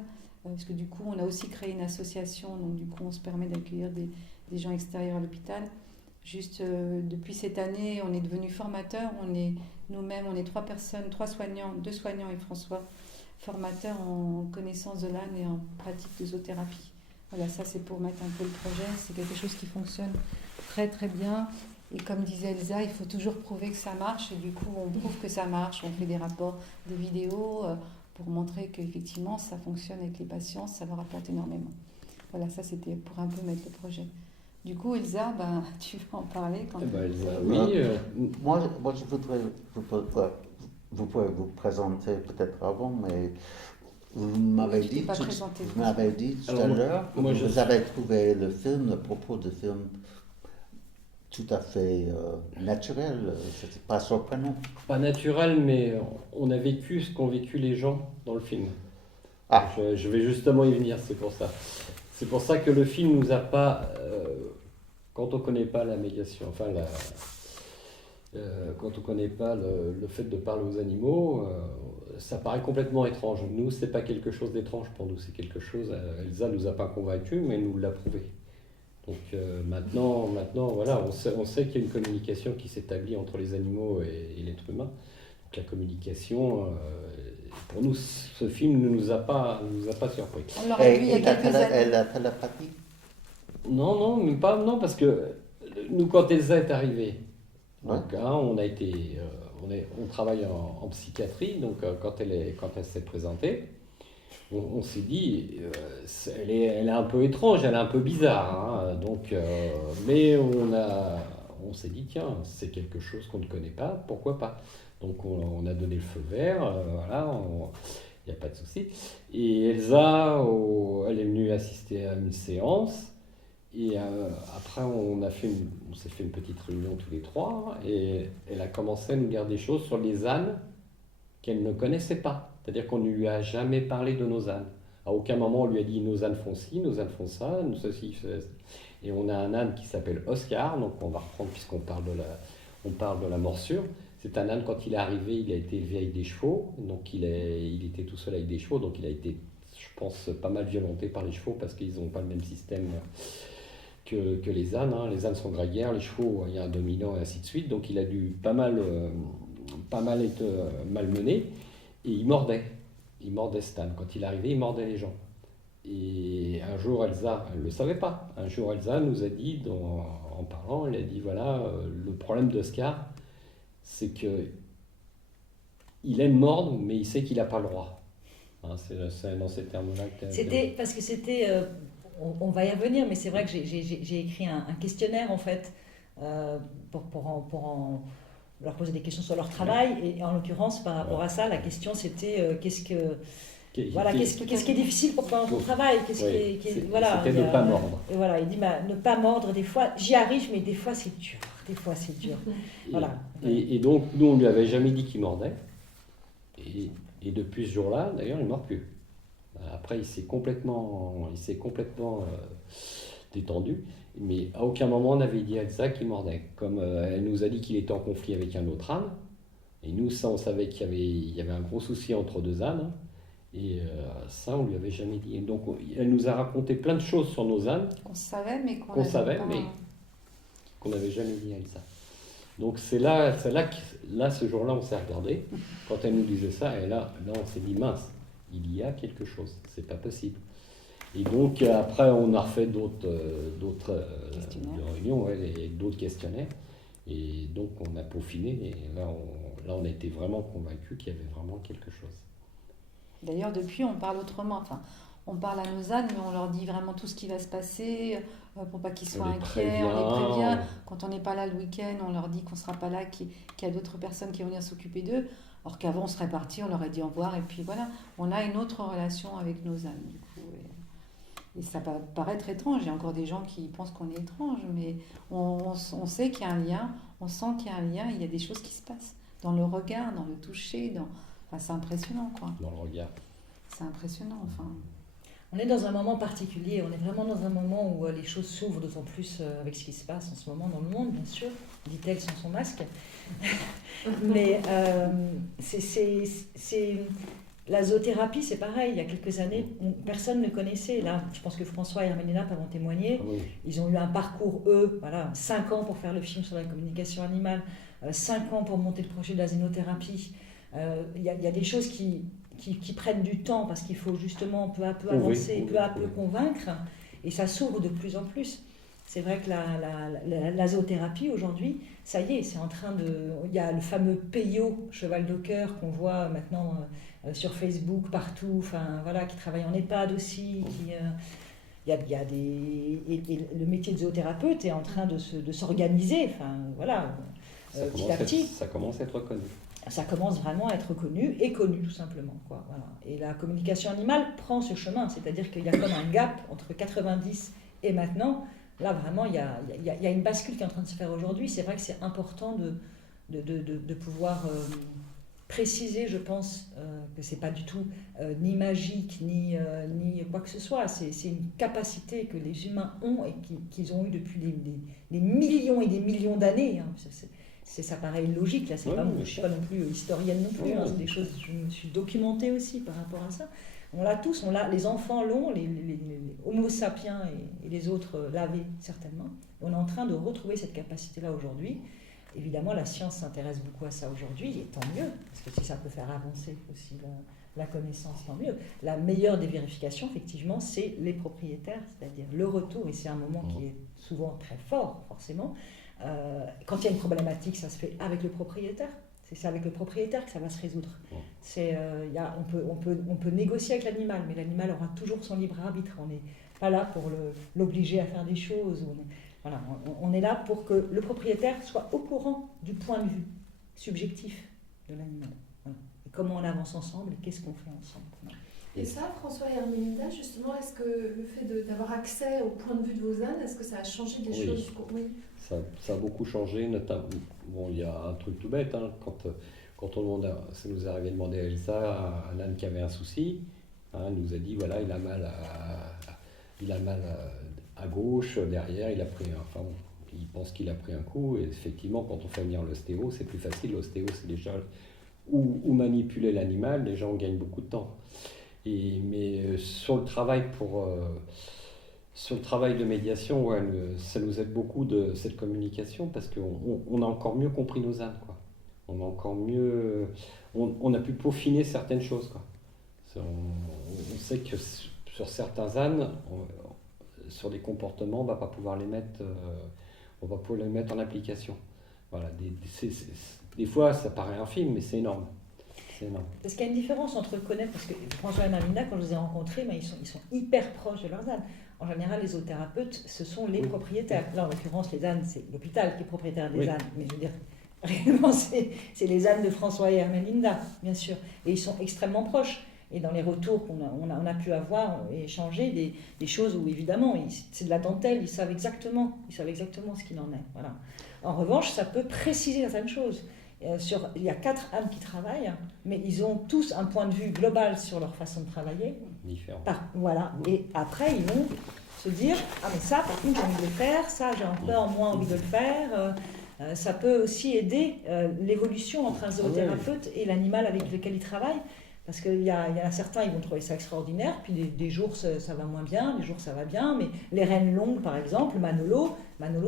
Parce que du coup, on a aussi créé une association. Donc du coup, on se permet d'accueillir des gens extérieurs à l'hôpital. Juste depuis cette année, on est devenus formateurs. Nous-mêmes, on est 3 personnes, 3 soignants, 2 soignants et François, formateurs en connaissance de l'âne et en pratique de zoothérapie. Voilà, ça c'est pour mettre un peu le projet. C'est quelque chose qui fonctionne très très bien. Et comme disait Elsa, il faut toujours prouver que ça marche. Et du coup, on prouve que ça marche. On fait des rapports, des vidéos pour montrer qu'effectivement, ça fonctionne avec les patients. Ça leur apporte énormément. Voilà, ça c'était pour un peu mettre le projet. Du coup, Elsa, tu vas en parler quand Elsa, oui. Moi, je voudrais, vous pouvez vous présenter peut-être avant, mais vous m'avez dit tout à l'heure que vous avez trouvé le film, le propos du film, tout à fait naturel. C'était pas surprenant. Pas naturel, mais on a vécu ce qu'ont vécu les gens dans le film. Ah. Je vais justement y venir, c'est pour ça. C'est pour ça que le film nous a pas, quand on connaît pas la médiation, enfin quand on connaît pas le fait de parler aux animaux, ça paraît complètement étrange. Nous, c'est pas quelque chose d'étrange pour nous, c'est quelque chose. Elsa nous a pas convaincus, mais elle nous l'a prouvé. Donc maintenant, voilà, on sait qu'il y a une communication qui s'établit entre les animaux et l'être humain. Donc la communication. Pour nous, ce film ne nous a pas surpris. On l'aurait vu il y a quelques années. Elle a télépathie? Non, parce que nous, quand Elsa est arrivée, Ouais. donc, on travaille en psychiatrie, donc quand elle s'est présentée, on s'est dit, elle est un peu étrange, elle est un peu bizarre, hein, donc, mais on s'est dit, tiens, c'est quelque chose qu'on ne connaît pas, pourquoi pas? Donc on a donné le feu vert, voilà, il n'y a pas de souci. Et Elsa, elle est venue assister à une séance, et après on s'est fait une petite réunion tous les 3, et elle a commencé à nous dire des choses sur les ânes qu'elle ne connaissait pas. C'est-à-dire qu'on ne lui a jamais parlé de nos ânes. À aucun moment on lui a dit nos ânes font ci, nos ânes font ça, ceci. Et on a un âne qui s'appelle Oscar, donc on va reprendre puisqu'on parle de la morsure. C'est un âne, quand il est arrivé, il a été élevé avec des chevaux, donc il était tout seul avec des chevaux, donc il a été, je pense, pas mal violenté par les chevaux parce qu'ils n'ont pas le même système que les ânes. Hein. Les ânes sont grégaires, les chevaux, il y a un dominant et ainsi de suite, donc il a dû pas mal être malmené, et il mordait cet âne. Quand il est arrivé, il mordait les gens. Et un jour, Elsa, elle ne le savait pas, un jour Elsa nous a dit, en parlant, elle a dit, voilà, le problème d'Oscar, c'est que il aime mordre, mais il sait qu'il n'a pas le droit. Hein, c'est dans ces termes-là que parce que c'était, on va y revenir, mais c'est vrai que j'ai écrit un questionnaire en fait pour leur poser des questions sur leur travail, et en l'occurrence par rapport à ça, la question c'était qu'est-ce qui est difficile pour ton travail, c'était ne pas mordre. Et voilà, il dit ne pas mordre, des fois j'y arrive, mais des fois c'est dur. Des fois, c'est dur. Voilà. Et donc, nous, on ne lui avait jamais dit qu'il mordait. Et depuis ce jour-là, d'ailleurs, il ne mord plus. Après, il s'est complètement détendu. Mais à aucun moment on avait dit à Elsa qu'il mordait. Comme elle nous a dit qu'il était en conflit avec un autre âne. Et nous, ça, on savait il y avait un gros souci entre deux ânes. Et ça, on lui avait jamais dit. Et donc, elle nous a raconté plein de choses sur nos ânes On savait, mais qu'on qu'on n'avait savait, pas... mais qu'on n'avait jamais dit à Elsa. Donc c'est là ce jour-là, on s'est regardé. Quand elle nous disait ça, et là on s'est dit mince, il y a quelque chose, c'est pas possible. Et donc après, on a refait d'autres réunions, ouais, et d'autres questionnaires. Et donc on a peaufiné, et là on a été vraiment convaincus qu'il y avait vraiment quelque chose. D'ailleurs, depuis, on parle autrement. Enfin, on parle à nos ânes, mais on leur dit vraiment tout ce qui va se passer pour pas qu'ils soient inquiets. On les prévient. Quand on n'est pas là le week-end, on leur dit qu'on ne sera pas là, qu'il y a d'autres personnes qui vont venir s'occuper d'eux. Or qu'avant, on serait parti, on leur aurait dit au revoir. Et puis voilà, on a une autre relation avec nos ânes, du coup. Et ça peut paraître étrange. Il y a encore des gens qui pensent qu'on est étrange, mais on sait qu'il y a un lien. On sent qu'il y a un lien. Il y a des choses qui se passent dans le regard, dans le toucher, Enfin, c'est impressionnant, quoi. Dans le regard. C'est impressionnant, enfin. On est dans un moment particulier, on est vraiment dans un moment où les choses s'ouvrent, d'autant plus avec ce qui se passe en ce moment dans le monde, bien sûr, dit-elle sans son masque. Mais c'est la zoothérapie, c'est pareil. Il y a quelques années, personne ne connaissait. Là, je pense que François et Hermélina peuvent en témoigner. Ah oui. Ils ont eu un parcours, eux, voilà, 5 ans pour faire le film sur la communication animale, 5 ans pour monter le projet de la zénothérapie. Il y a des choses qui prennent du temps parce qu'il faut justement peu à peu avancer, peu à peu convaincre, et ça s'ouvre de plus en plus. C'est vrai que la zoothérapie aujourd'hui, ça y est, c'est en train de... Il y a le fameux Peyo, cheval de cœur, qu'on voit maintenant sur Facebook, partout, enfin voilà, qui travaille en EHPAD aussi, il y a des... Et le métier de zoothérapeute est en train de s'organiser, enfin voilà, petit à petit. Ça commence à être reconnu. Ça commence vraiment à être reconnu et connu tout simplement, quoi, voilà. Et la communication animale prend ce chemin, c'est-à-dire qu'il y a comme un gap entre 90 et maintenant. Là vraiment il y a une bascule qui est en train de se faire aujourd'hui. C'est vrai que c'est important de pouvoir préciser, je pense, que c'est pas du tout ni magique ni quoi que ce soit. C'est une capacité que les humains ont et qu'ils ont eu depuis des millions et des millions d'années, hein. Ça paraît logique, là, je ne suis pas non plus historienne non plus, hein, c'est des choses, je me suis documentée aussi par rapport à ça. On l'a tous, les enfants l'ont, les homo sapiens et les autres l'avaient certainement. On est en train de retrouver cette capacité-là aujourd'hui. Évidemment, la science s'intéresse beaucoup à ça aujourd'hui, et tant mieux, parce que si ça peut faire avancer aussi la connaissance, tant mieux. La meilleure des vérifications, effectivement, c'est les propriétaires, c'est-à-dire le retour, et c'est un moment qui est souvent très fort, forcément. Quand il y a une problématique, ça se fait avec le propriétaire. C'est avec le propriétaire que ça va se résoudre. On peut négocier avec l'animal, mais l'animal aura toujours son libre arbitre. On n'est pas là pour l'obliger à faire des choses. On est là pour que le propriétaire soit au courant du point de vue subjectif de l'animal. Voilà. Et comment on avance ensemble et qu'est-ce qu'on fait ensemble. Voilà. Et ça, François et Hermélinda, justement, est-ce que le fait d'avoir accès au point de vue de vos ânes, est-ce que ça a changé des choses? Oui. Ça a beaucoup changé, notamment. Bon, il y a un truc tout bête, hein, quand on demande, ça nous est arrivé de demander à Elsa, un âne qui avait un souci, hein, elle nous a dit voilà, il a mal à gauche, derrière, il pense qu'il a pris un coup, et effectivement, quand on fait venir l'ostéo, c'est plus facile. L'ostéo, c'est déjà où manipuler l'animal, déjà on gagne beaucoup de temps. Mais sur le travail de médiation, ouais, ça nous aide beaucoup de cette communication, parce qu'on a encore mieux compris nos ânes, quoi. On a encore mieux, on a pu peaufiner certaines choses, quoi. On sait que sur certains ânes, sur des comportements, on va pas pouvoir les mettre en application. Voilà, des fois, ça paraît infime, mais c'est énorme. Parce qu'il y a une différence entre connaître, parce que François et Hermélina, quand je les ai rencontrés, ils sont hyper proches de leurs ânes. En général, les zoothérapeutes, ce sont les propriétaires. Là, en l'occurrence, les ânes, c'est l'hôpital qui est propriétaire des ânes. Mais je veux dire, réellement, c'est les ânes de François et Hermélina, bien sûr. Et ils sont extrêmement proches. Et dans les retours qu'on a pu avoir et échanger, des choses où, évidemment, c'est de la dentelle, ils savent exactement ce qu'il en est. Voilà. En revanche, ça peut préciser certaines choses. Il y a 4 âmes qui travaillent, mais ils ont tous un point de vue global sur leur façon de travailler. Différent. Voilà. Et après, ils vont se dire, ah mais ça, par contre, j'ai envie de le faire, ça, j'ai encore moins envie de le faire. Ça peut aussi aider l'évolution entre un zoothérapeute et l'animal avec lequel il travaille. Parce qu'il y en a certains, ils vont trouver ça extraordinaire, puis des jours ça va moins bien, des jours ça va bien, mais les rênes longues par exemple, Manolo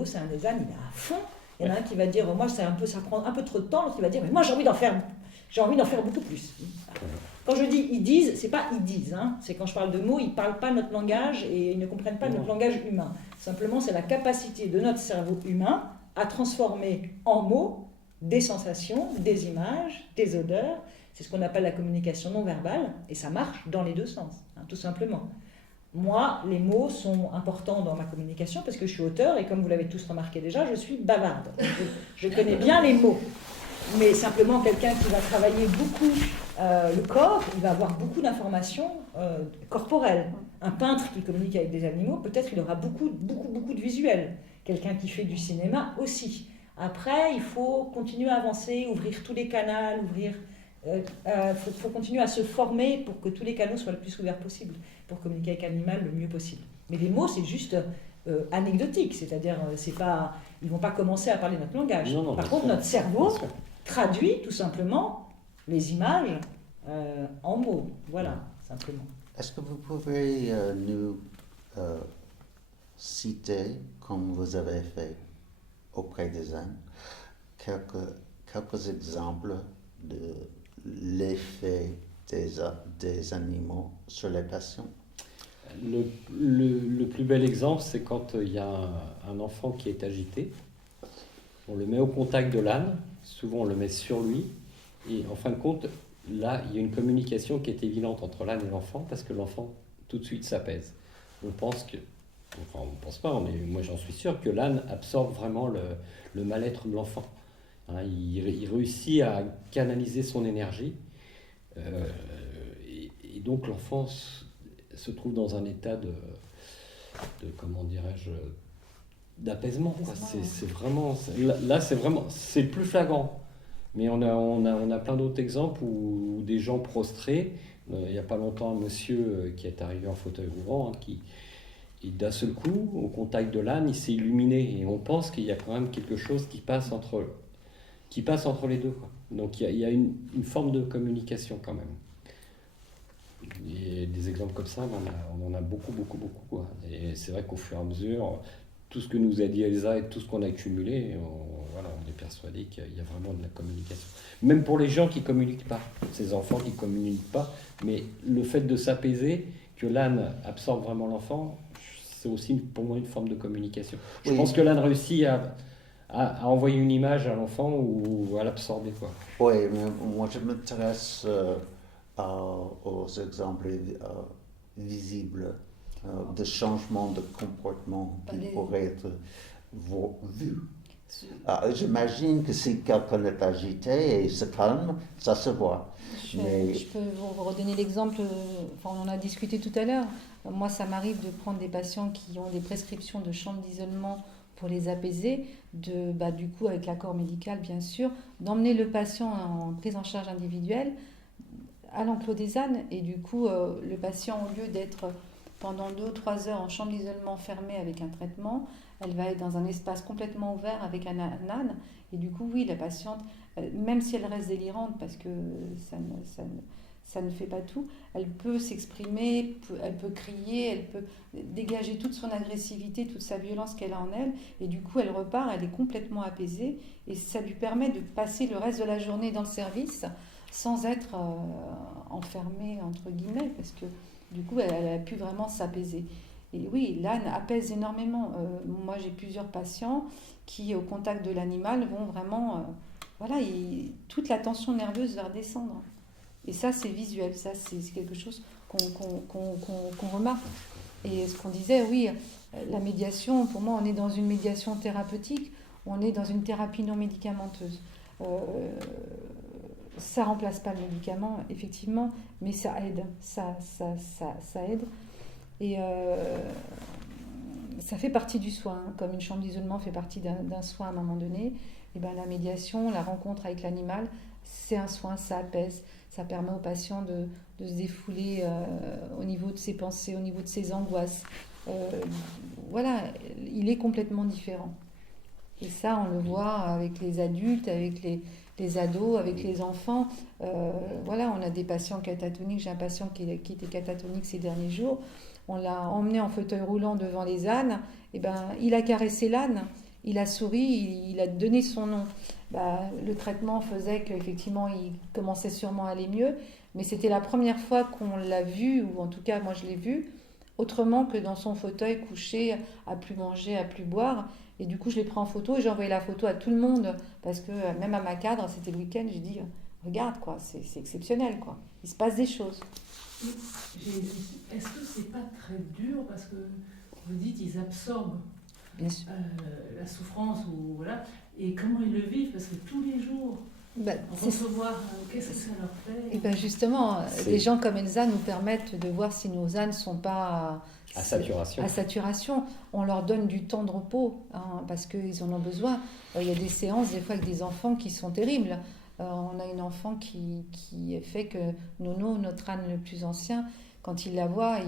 c'est un des ânes, il est à fond. Il y en a un qui va dire, moi ça prend un peu trop de temps, l'autre qui va dire, mais moi j'ai envie d'en faire beaucoup plus. Quand je dis ils disent, c'est pas ils disent, hein, c'est quand je parle de mots, ils ne parlent pas notre langage et ils ne comprennent pas notre langage humain. Simplement c'est la capacité de notre cerveau humain à transformer en mots des sensations, des images, des odeurs. C'est ce qu'on appelle la communication non verbale, et ça marche dans les deux sens, hein, tout simplement. Moi, les mots sont importants dans ma communication parce que je suis auteur, et comme vous l'avez tous remarqué déjà, je suis bavarde. Je connais bien les mots, mais simplement quelqu'un qui va travailler beaucoup le corps, il va avoir beaucoup d'informations corporelles. Un peintre qui communique avec des animaux, peut-être il aura beaucoup de visuels. Quelqu'un qui fait du cinéma aussi. Après, il faut continuer à avancer, ouvrir tous les canaux, faut continuer à se former pour que tous les canaux soient le plus ouverts possible, pour communiquer avec l'animal le mieux possible. Mais les mots, c'est juste anecdotique, c'est-à-dire, ils ne vont pas commencer à parler notre langage. Par contre, notre cerveau traduit tout simplement les images en mots. Voilà, simplement. Est-ce que vous pouvez nous citer, comme vous avez fait auprès des ânes, quelques exemples de l'effet des animaux sur les patients? Le plus bel exemple, c'est quand il y a un enfant qui est agité. On le met au contact de l'âne, souvent on le met sur lui, et en fin de compte, là, il y a une communication qui est évidente entre l'âne et l'enfant, parce que l'enfant, tout de suite, s'apaise. On pense pas, mais moi j'en suis sûr, que l'âne absorbe vraiment le mal-être de l'enfant. Hein, il réussit à canaliser son énergie, et donc l'enfant se trouve dans un état de comment dirais-je, d'apaisement. C'est vraiment, là c'est le plus flagrant. Mais on a plein d'autres exemples où des gens prostrés, il n'y a pas longtemps un monsieur qui est arrivé en fauteuil roulant, hein, qui d'un seul coup, au contact de l'âne, il s'est illuminé, et on pense qu'il y a quand même quelque chose qui passe entre les deux, quoi. Donc il y a une forme de communication quand même. Et des exemples comme ça, on en a beaucoup, quoi. Et c'est vrai qu'au fur et à mesure, tout ce que nous a dit Elsa et tout ce qu'on a accumulé, on est persuadé qu'il y a vraiment de la communication. Même pour les gens qui ne communiquent pas, ces enfants qui ne communiquent pas, mais le fait de s'apaiser, que l'âne absorbe vraiment l'enfant, c'est aussi pour moi une forme de communication. Je pense que l'âne réussit à envoyer une image à l'enfant ou à l'absorber, quoi. Oui, mais moi je m'intéresse aux exemples visibles de changements de comportement qui pourraient être vus. J'imagine que si quelqu'un est agité et se calme, ça se voit. Je peux vous redonner l'exemple, on en a discuté tout à l'heure. Moi, ça m'arrive de prendre des patients qui ont des prescriptions de chambres d'isolement pour les apaiser, du coup, avec l'accord médical, bien sûr, d'emmener le patient en prise en charge individuelle à l'enclos des ânes. Et du coup, le patient, au lieu d'être pendant 2 ou 3 heures en chambre d'isolement fermée avec un traitement, elle va être dans un espace complètement ouvert avec un âne. Et du coup, oui, la patiente, même si elle reste délirante, parce que ça ne fait pas tout, elle peut s'exprimer, elle peut crier, elle peut dégager toute son agressivité, toute sa violence qu'elle a en elle. Et du coup, elle repart, elle est complètement apaisée. Et ça lui permet de passer le reste de la journée dans le service sans être enfermée, entre guillemets, parce que du coup, elle a pu vraiment s'apaiser. Et oui, l'âne apaise énormément. Moi, j'ai plusieurs patients qui, au contact de l'animal, vont vraiment... toute la tension nerveuse va redescendre. Et ça, c'est visuel. Ça, c'est quelque chose qu'on remarque. Et ce qu'on disait, oui, la médiation, pour moi, on est dans une médiation thérapeutique. On est dans une thérapie non médicamenteuse. Ça remplace pas le médicament, effectivement, mais ça aide. Ça aide. Et ça fait partie du soin, hein. Comme une chambre d'isolement fait partie d'un soin à un moment donné, et ben la médiation, la rencontre avec l'animal, c'est un soin, ça apaise, ça permet au patient de se défouler au niveau de ses pensées, au niveau de ses angoisses. Voilà, il est complètement différent. Et ça, on le voit avec les adultes, avec les ados, avec les enfants. Voilà, on a des patients catatoniques. J'ai un patient qui était catatonique ces derniers jours. On l'a emmené en fauteuil roulant devant les ânes. Et ben, il a caressé l'âne, il a souri, il a donné son nom. Le traitement faisait qu'effectivement, il commençait sûrement à aller mieux. Mais c'était la première fois qu'on l'a vu, ou en tout cas, moi je l'ai vu, autrement que dans son fauteuil couché, à plus manger, à plus boire. Et du coup, je l'ai pris en photo et j'ai envoyé la photo à tout le monde. Parce que même à ma cadre, c'était le week-end, j'ai dit, regarde, quoi, c'est exceptionnel, quoi. Il se passe des choses. Est-ce que c'est pas très dur parce que vous dites ils absorbent Bien sûr. la souffrance ou voilà, et comment ils le vivent parce que tous les jours recevoir qu'est-ce que ça leur fait? Et ben justement, des gens comme Elsa nous permettent de voir si nos ânes ne sont pas À saturation. à saturation. On leur donne du temps de repos, hein, parce qu'ils en ont besoin. Il y a des séances, des fois, avec des enfants qui sont terribles. On a une enfant qui fait que Nono, notre âne le plus ancien, quand il la voit,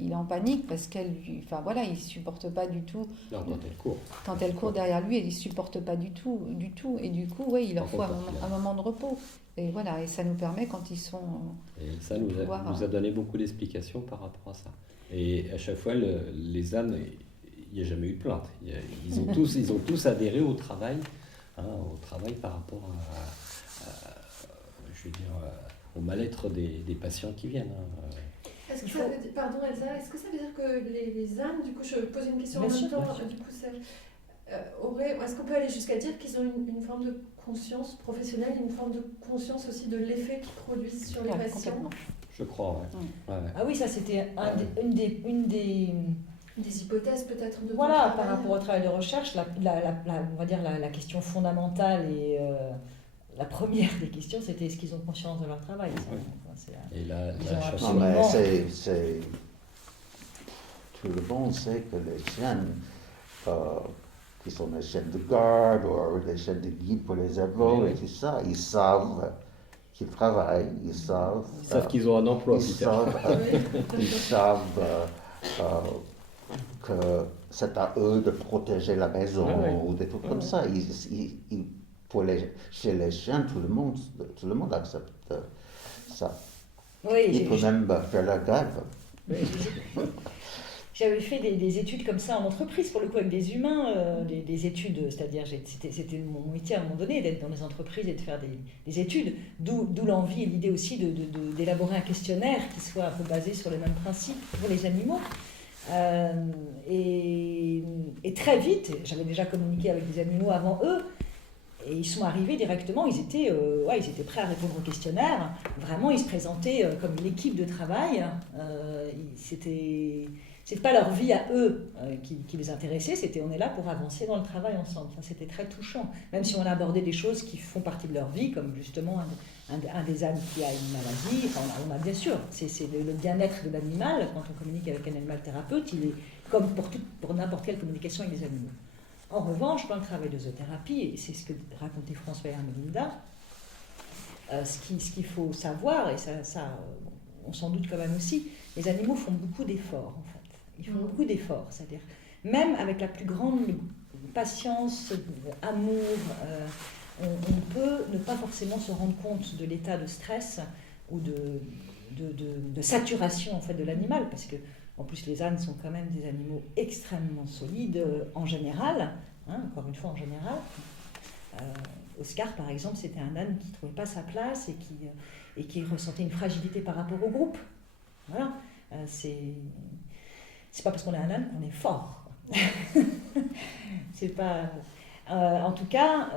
il est en panique parce il ne supporte pas du tout. Non, quand elle court. Quand elle court derrière lui, il ne supporte pas du tout. Et du coup, ouais, il leur faut un moment de repos. Et voilà, et ça nous permet quand ils sont... Et ça nous a donné beaucoup d'explications par rapport à ça. Et à chaque fois, les ânes, il n'y a jamais eu de plainte. Ils ont tous adhéré au travail par rapport au mal-être des patients qui viennent. Est-ce que ça veut dire, pardon Elsa, est-ce que ça veut dire que les ânes, du coup je pose une question en même temps, du coup est-ce qu'on peut aller jusqu'à dire qu'ils ont une forme de conscience professionnelle, une forme de conscience aussi de l'effet qu'ils produisent sur les patients? Complètement. Je crois, ouais. Ah oui, ça c'était une des hypothèses peut-être de voilà, par rapport au travail de recherche, on va dire la question fondamentale et la première des questions, c'était est-ce qu'ils ont conscience de leur travail. Et là, non, mais tout le monde sait que les chiens qui sont les chiens de garde ou les chiens de guide pour les animaux et tout ça, ils savent qu'ils travaillent, ils savent qu'ils ont un emploi. Ils savent que c'est à eux de protéger la maison ou des trucs comme ça. Chez les chiens, tout le monde accepte ça. Oui, Ils peuvent même faire la grève. Oui, j'avais fait des études comme ça en entreprise, pour le coup, avec des humains, des études, c'est-à-dire c'était mon métier à un moment donné, d'être dans les entreprises et de faire des études, d'où l'envie et l'idée aussi d'élaborer un questionnaire qui soit un peu basé sur les mêmes principes pour les animaux. Et très vite, j'avais déjà communiqué avec des animaux avant eux, et ils sont arrivés directement, ils étaient prêts à répondre au questionnaire. Vraiment, ils se présentaient comme une équipe de travail. C'était pas leur vie à eux qui les intéressait, on est là pour avancer dans le travail ensemble. Ça, c'était très touchant. Même si on a abordé des choses qui font partie de leur vie, comme justement un des ânes qui a une maladie. Enfin, on a bien sûr, c'est le bien-être de l'animal. Quand on communique avec un animal thérapeute, il est comme pour n'importe quelle communication avec les animaux. En revanche, dans le travail de zoothérapie, et c'est ce que racontait François et Hermélinda, ce qu'il faut savoir, et ça on s'en doute quand même aussi, les animaux font beaucoup d'efforts, en fait. Ils font beaucoup d'efforts, c'est-à-dire, même avec la plus grande patience, amour, on peut ne pas forcément se rendre compte de l'état de stress ou de saturation, en fait, de l'animal, parce que en plus, les ânes sont quand même des animaux extrêmement solides en général, encore une fois en général. Oscar, par exemple, c'était un âne qui ne trouvait pas sa place et qui ressentait une fragilité par rapport au groupe. Voilà. C'est pas parce qu'on est un âne qu'on est fort. C'est pas... en tout cas,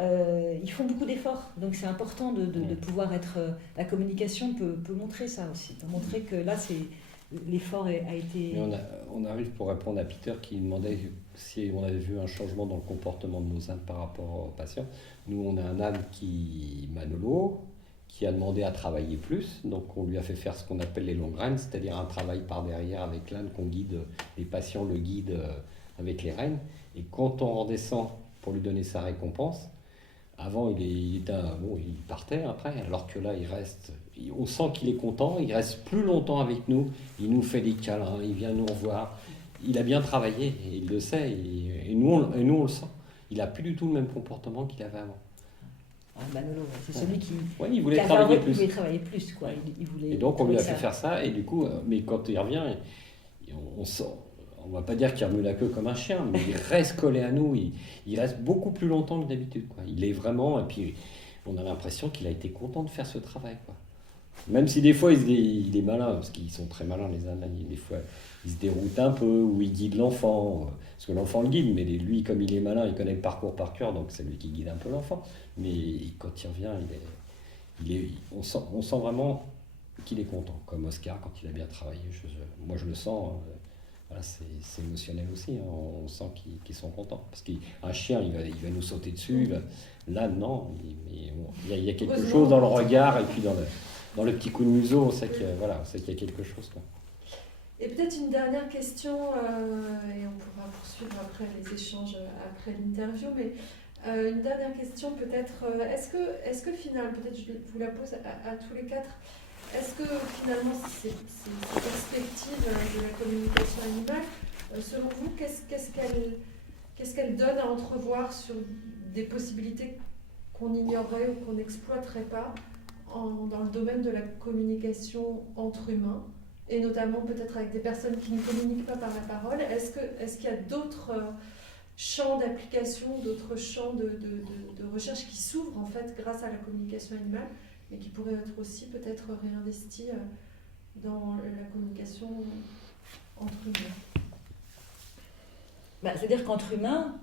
ils font beaucoup d'efforts. Donc c'est important de pouvoir être... la communication peut montrer ça aussi. Peut montrer que là, l'effort a été... Mais on arrive pour répondre à Peter qui demandait si on avait vu un changement dans le comportement de nos ânes par rapport aux patients. Nous, on a un âne Manolo, qui a demandé à travailler plus. Donc, on lui a fait faire ce qu'on appelle les long runs, c'est-à-dire un travail par derrière avec l'âne qu'on guide. Les patients le guident avec les rennes. Et quand on redescend pour lui donner sa récompense, avant il partait après, alors que là il reste, on sent qu'il est content, il reste plus longtemps avec nous, il nous fait des câlins, il vient nous revoir, il a bien travaillé, et il le sait, et nous on le sent. Il n'a plus du tout le même comportement qu'il avait avant. Manolo, c'est celui qui, il voulait travailler plus. Il voulait travailler plus, quoi. Il voulait, et donc on lui a fait faire ça, et du coup, mais quand il revient, on sent, on va pas dire qu'il remue la queue comme un chien, mais il reste collé à nous, il reste beaucoup plus longtemps que d'habitude, quoi. Il est vraiment, et puis on a l'impression qu'il a été content de faire ce travail, quoi. Même si des fois il est malin, parce qu'ils sont très malins les ânes, des fois il se déroute un peu, ou il guide l'enfant, parce que l'enfant le guide, mais lui comme il est malin, il connaît le parcours par cœur, donc c'est lui qui guide un peu l'enfant. Mais quand il revient, on sent vraiment qu'il est content, comme Oscar quand il a bien travaillé. Moi je le sens, voilà, c'est émotionnel aussi, hein. On sent qu'ils sont contents. Parce qu'un chien, il va nous sauter dessus, là non, il y a quelque chose dans le regard, et puis dans le petit coup de museau, on sait qu'il y a quelque chose, quoi. Et peut-être une dernière question, et on pourra poursuivre après les échanges, après l'interview, mais une dernière question peut-être, est-ce que finalement, peut-être je vous la pose à tous les quatre, est-ce que finalement ces perspectives de la communication animale, selon vous, qu'est-ce qu'elles donnent à entrevoir sur des possibilités qu'on ignorerait ou qu'on n'exploiterait pas dans le domaine de la communication entre humains, et notamment peut-être avec des personnes qui ne communiquent pas par la parole? Est-ce qu'il y a d'autres champs d'application, d'autres champs de recherche qui s'ouvrent en fait grâce à la communication animale, mais qui pourraient être aussi peut-être réinvestis dans la communication entre humains? C'est-à-dire qu'entre humains,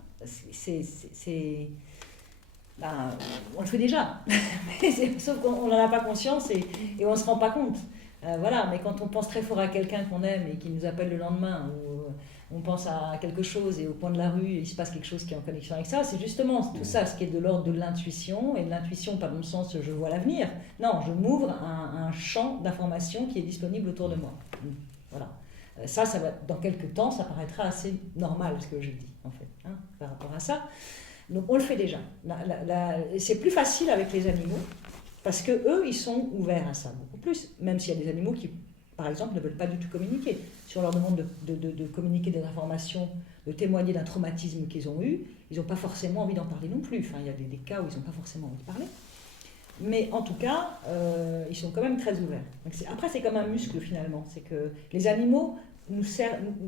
on le fait déjà, sauf qu'on n'en a pas conscience et on ne se rend pas compte. Voilà, mais quand on pense très fort à quelqu'un qu'on aime et qui nous appelle le lendemain, ou on pense à quelque chose et au coin de la rue, il se passe quelque chose qui est en connexion avec ça, c'est justement tout ça, ce qui est de l'ordre de l'intuition, et de l'intuition, pas dans le sens je vois l'avenir, non, je m'ouvre à un champ d'information qui est disponible autour de moi. Voilà. Ça va, dans quelques temps, ça paraîtra assez normal ce que je dis, en fait, hein, par rapport à ça. Donc on le fait déjà. C'est plus facile avec les animaux, parce qu'eux, ils sont ouverts à ça beaucoup plus, même s'il y a des animaux qui, par exemple, ne veulent pas du tout communiquer. Si on leur demande de communiquer des informations, de témoigner d'un traumatisme qu'ils ont eu, ils n'ont pas forcément envie d'en parler non plus. Enfin, il y a des cas où ils n'ont pas forcément envie de parler. Mais en tout cas, ils sont quand même très ouverts. Donc après, c'est comme un muscle finalement. C'est que les animaux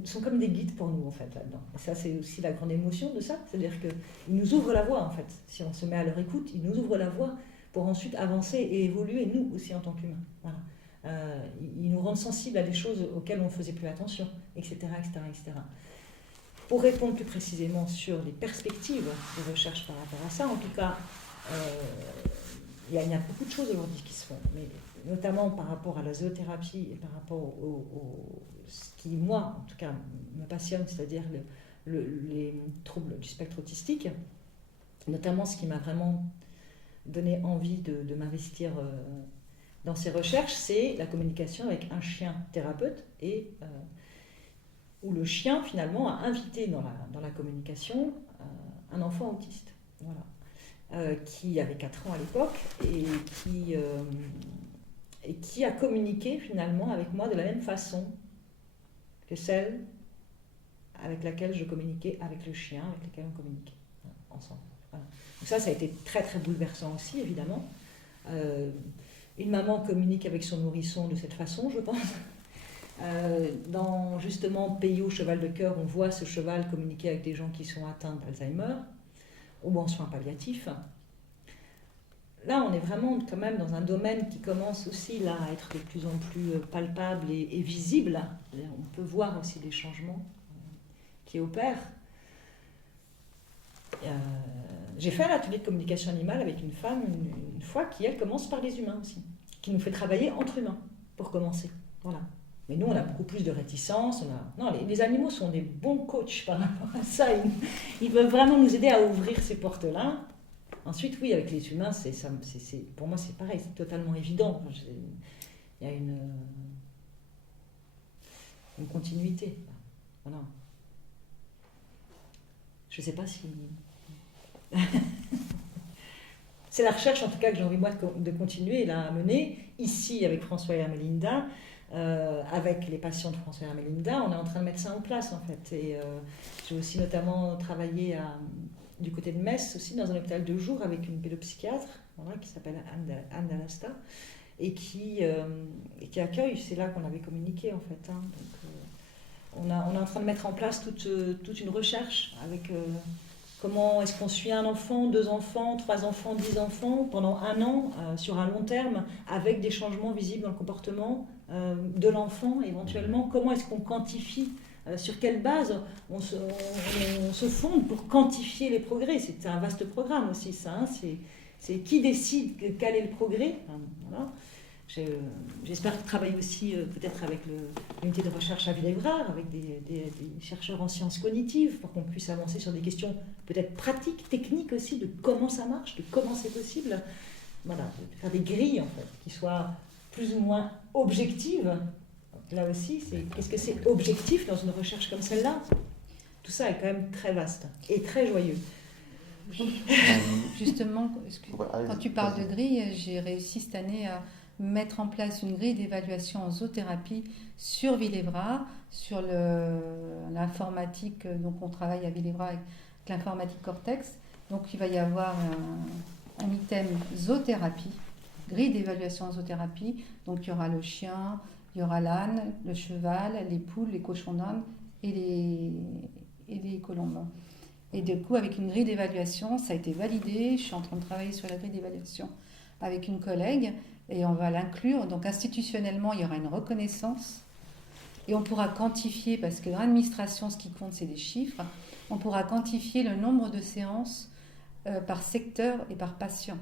sont comme des guides pour nous en fait là-dedans. Et ça, c'est aussi la grande émotion de ça. C'est-à-dire qu'ils nous ouvrent la voie en fait. Si on se met à leur écoute, ils nous ouvrent la voie pour ensuite avancer et évoluer nous aussi en tant qu'humains. Voilà. Ils nous rendent sensibles à des choses auxquelles on ne faisait plus attention, etc., etc., etc. Pour répondre plus précisément sur les perspectives de recherche par rapport à ça, en tout cas, il y a beaucoup de choses aujourd'hui qui se font, mais notamment par rapport à la zoothérapie et par rapport ce qui, moi, en tout cas, me passionne, c'est-à-dire les troubles du spectre autistique, notamment ce qui m'a vraiment donné envie de m'investir dans ces recherches, c'est la communication avec un chien thérapeute, et où le chien, finalement, a invité dans la communication un enfant autiste. Voilà. Qui avait 4 ans à l'époque et qui a communiqué finalement avec moi de la même façon que celle avec laquelle je communiquais avec le chien, avec lequel on communiquait ensemble. Voilà. Donc ça a été très très bouleversant aussi, évidemment. Une maman communique avec son nourrisson de cette façon, je pense. Dans justement Peyo, cheval de cœur, on voit ce cheval communiquer avec des gens qui sont atteints d'Alzheimer ou en soins palliatifs. Là, on est vraiment quand même dans un domaine qui commence aussi là, à être de plus en plus palpable et visible. On peut voir aussi les changements qui opèrent. J'ai fait un atelier de communication animale avec une femme une fois qui, elle, commence par les humains aussi, qui nous fait travailler entre humains, pour commencer. Voilà. Mais nous, on a beaucoup plus de réticence. Non, les animaux sont des bons coachs par rapport à ça. Ils peuvent vraiment nous aider à ouvrir ces portes-là. Ensuite, oui, avec les humains, pour moi, c'est pareil, c'est totalement évident. Il y a une continuité. Voilà. je ne sais pas si... C'est la recherche en tout cas que j'ai envie moi de continuer là, à mener, ici avec François et Amélinda, avec les patients de François et Amélinda, on est en train de mettre ça en place en fait. Et j'ai aussi notamment travaillé du côté de Metz, aussi dans un hôpital de jour avec une pédopsychiatre, voilà, qui s'appelle Anne Dallasta, et qui accueille, c'est là qu'on avait communiqué en fait. Hein. Donc, on est en train de mettre en place toute une recherche avec comment est-ce qu'on suit un enfant, 2 enfants, 3 enfants, 10 enfants pendant 1 an sur un long terme avec des changements visibles dans le comportement de l'enfant éventuellement. Comment est-ce qu'on quantifie, sur quelle base on se fonde pour quantifier les progrès. C'est un vaste programme aussi ça, hein. C'est qui décide quel est le progrès. Voilà. J'espère travailler aussi peut-être avec l'unité de recherche à Villers-Évrard, avec des chercheurs en sciences cognitives, pour qu'on puisse avancer sur des questions peut-être pratiques, techniques aussi, de comment ça marche, de comment c'est possible. Voilà, de faire des grilles en fait, qui soient plus ou moins objectives. Là aussi, qu'est-ce que c'est objectif dans une recherche comme celle-là? Tout ça est quand même très vaste et très joyeux. Justement, quand tu parles de grille, j'ai réussi cette année à mettre en place une grille d'évaluation en zoothérapie sur Villers-Évrard, sur l'informatique. Donc on travaille à Villers-Évrard avec l'informatique Cortex. Donc il va y avoir un item zoothérapie, grille d'évaluation en zoothérapie. Donc il y aura le chien, il y aura l'âne, le cheval, les poules, les cochons d'Inde et les colombes. Et du coup, avec une grille d'évaluation, ça a été validé. Je suis en train de travailler sur la grille d'évaluation avec une collègue et on va l'inclure. Donc institutionnellement, il y aura une reconnaissance et on pourra quantifier, parce que dans l'administration, ce qui compte, c'est des chiffres, on pourra quantifier le nombre de séances par secteur et par patient,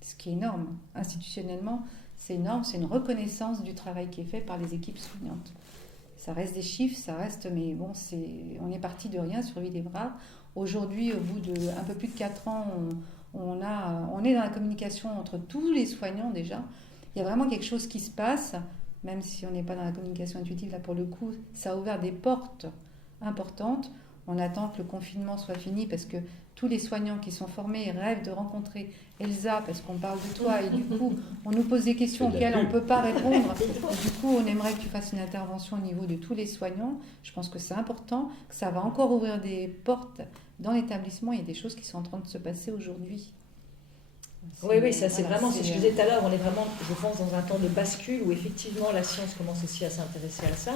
ce qui est énorme. Institutionnellement, c'est énorme, c'est une reconnaissance du travail qui est fait par les équipes soignantes. Ça reste des chiffres, ça reste, mais bon, on est parti de rien sur Villers-Évrard. Aujourd'hui, au bout de un peu plus de 4 ans, on est dans la communication entre tous les soignants déjà. Il y a vraiment quelque chose qui se passe, même si on n'est pas dans la communication intuitive, là pour le coup, ça a ouvert des portes importantes. On attend que le confinement soit fini parce que tous les soignants qui sont formés rêvent de rencontrer Elsa parce qu'on parle de toi et du coup, on nous pose des questions auxquelles on ne peut pas répondre. Et du coup, on aimerait que tu fasses une intervention au niveau de tous les soignants. Je pense que c'est important, que ça va encore ouvrir des portes dans l'établissement. Il y a des choses qui sont en train de se passer aujourd'hui. Oui, ça c'est vraiment, c'est ce que je disais tout à l'heure, on est vraiment, je pense, dans un temps de bascule où effectivement la science commence aussi à s'intéresser à ça.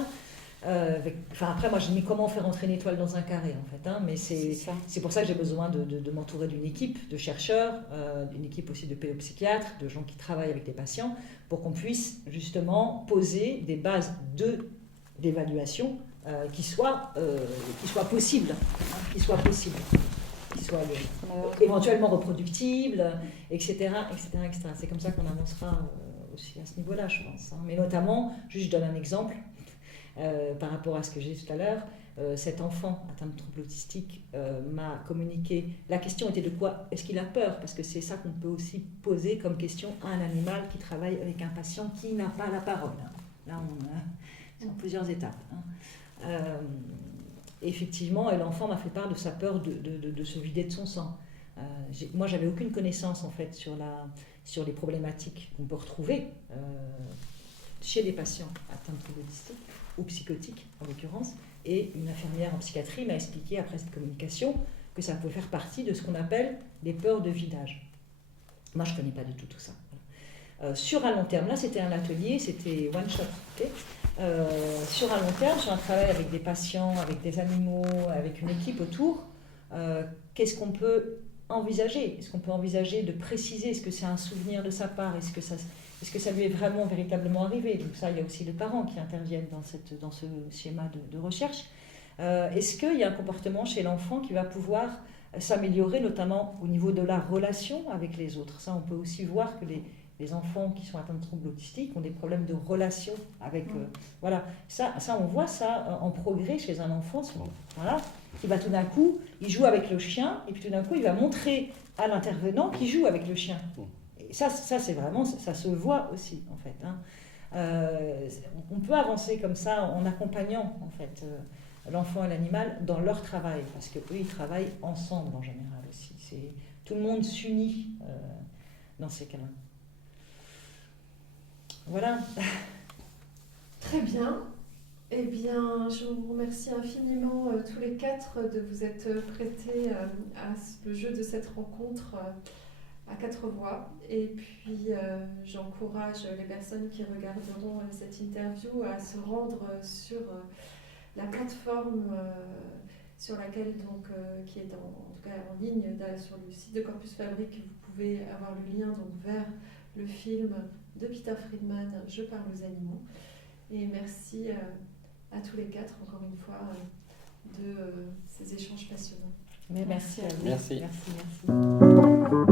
Après, moi, je dis comment faire entrer une étoile dans un carré, en fait. Hein, mais c'est pour ça que j'ai besoin de m'entourer d'une équipe de chercheurs, d'une équipe aussi de pédopsychiatres, de gens qui travaillent avec les patients, pour qu'on puisse justement poser des bases d'évaluation qui soient possibles, qui soient éventuellement reproductibles, etc. C'est comme ça qu'on avancera aussi à ce niveau-là, je pense. Hein. Mais notamment, juste je donne un exemple. Par rapport à ce que j'ai dit tout à l'heure, cet enfant atteint de trouble autistique m'a communiqué. La question était de quoi est-ce qu'il a peur? Parce que c'est ça qu'on peut aussi poser comme question à un animal qui travaille avec un patient qui n'a pas la parole. Là, on a plusieurs étapes. Hein. Effectivement, et l'enfant m'a fait part de sa peur de se vider de son sang. Moi, j'avais aucune connaissance en fait sur les problématiques qu'on peut retrouver chez les patients atteints de trouble autistique ou psychotique en l'occurrence, et une infirmière en psychiatrie m'a expliqué après cette communication que ça pouvait faire partie de ce qu'on appelle les peurs de vidage. Moi, je ne connais pas du tout ça. Sur un long terme, là, c'était un atelier, c'était one shot. Okay, sur un long terme, sur un travail avec des patients, avec des animaux, avec une équipe autour, qu'est-ce qu'on peut envisager? Est-ce qu'on peut envisager de préciser? Est-ce que c'est un souvenir de sa part? Est-ce que ça lui est vraiment véritablement arrivé? Donc ça, il y a aussi les parents qui interviennent dans ce schéma de recherche. Est-ce qu'il y a un comportement chez l'enfant qui va pouvoir s'améliorer, notamment au niveau de la relation avec les autres? Ça, on peut aussi voir que les enfants qui sont atteints de troubles autistiques ont des problèmes de relation avec... voilà, ça, on voit ça en progrès chez un enfant. Voilà, qui va tout d'un coup, il joue avec le chien, et puis tout d'un coup, il va montrer à l'intervenant qu'il joue avec le chien. Et ça c'est vraiment, ça se voit aussi, en fait. Hein. On peut avancer comme ça en accompagnant, en fait, l'enfant et l'animal dans leur travail, parce qu'eux, ils travaillent ensemble en général aussi. Tout le monde s'unit dans ces cas-là. Voilà. Très bien. Eh bien, je vous remercie infiniment tous les quatre de vous être prêtés à le jeu de cette rencontre à quatre voix. Et puis, j'encourage les personnes qui regarderont cette interview à se rendre sur la plateforme sur laquelle, donc, qui est en tout cas en ligne sur le site de Corpus Fabrique. Vous pouvez avoir le lien donc, vers le film de Peter Friedman, Je parle aux animaux. Et merci à tous les quatre, encore une fois, de ces échanges passionnants. Mais merci à vous. Merci. Merci.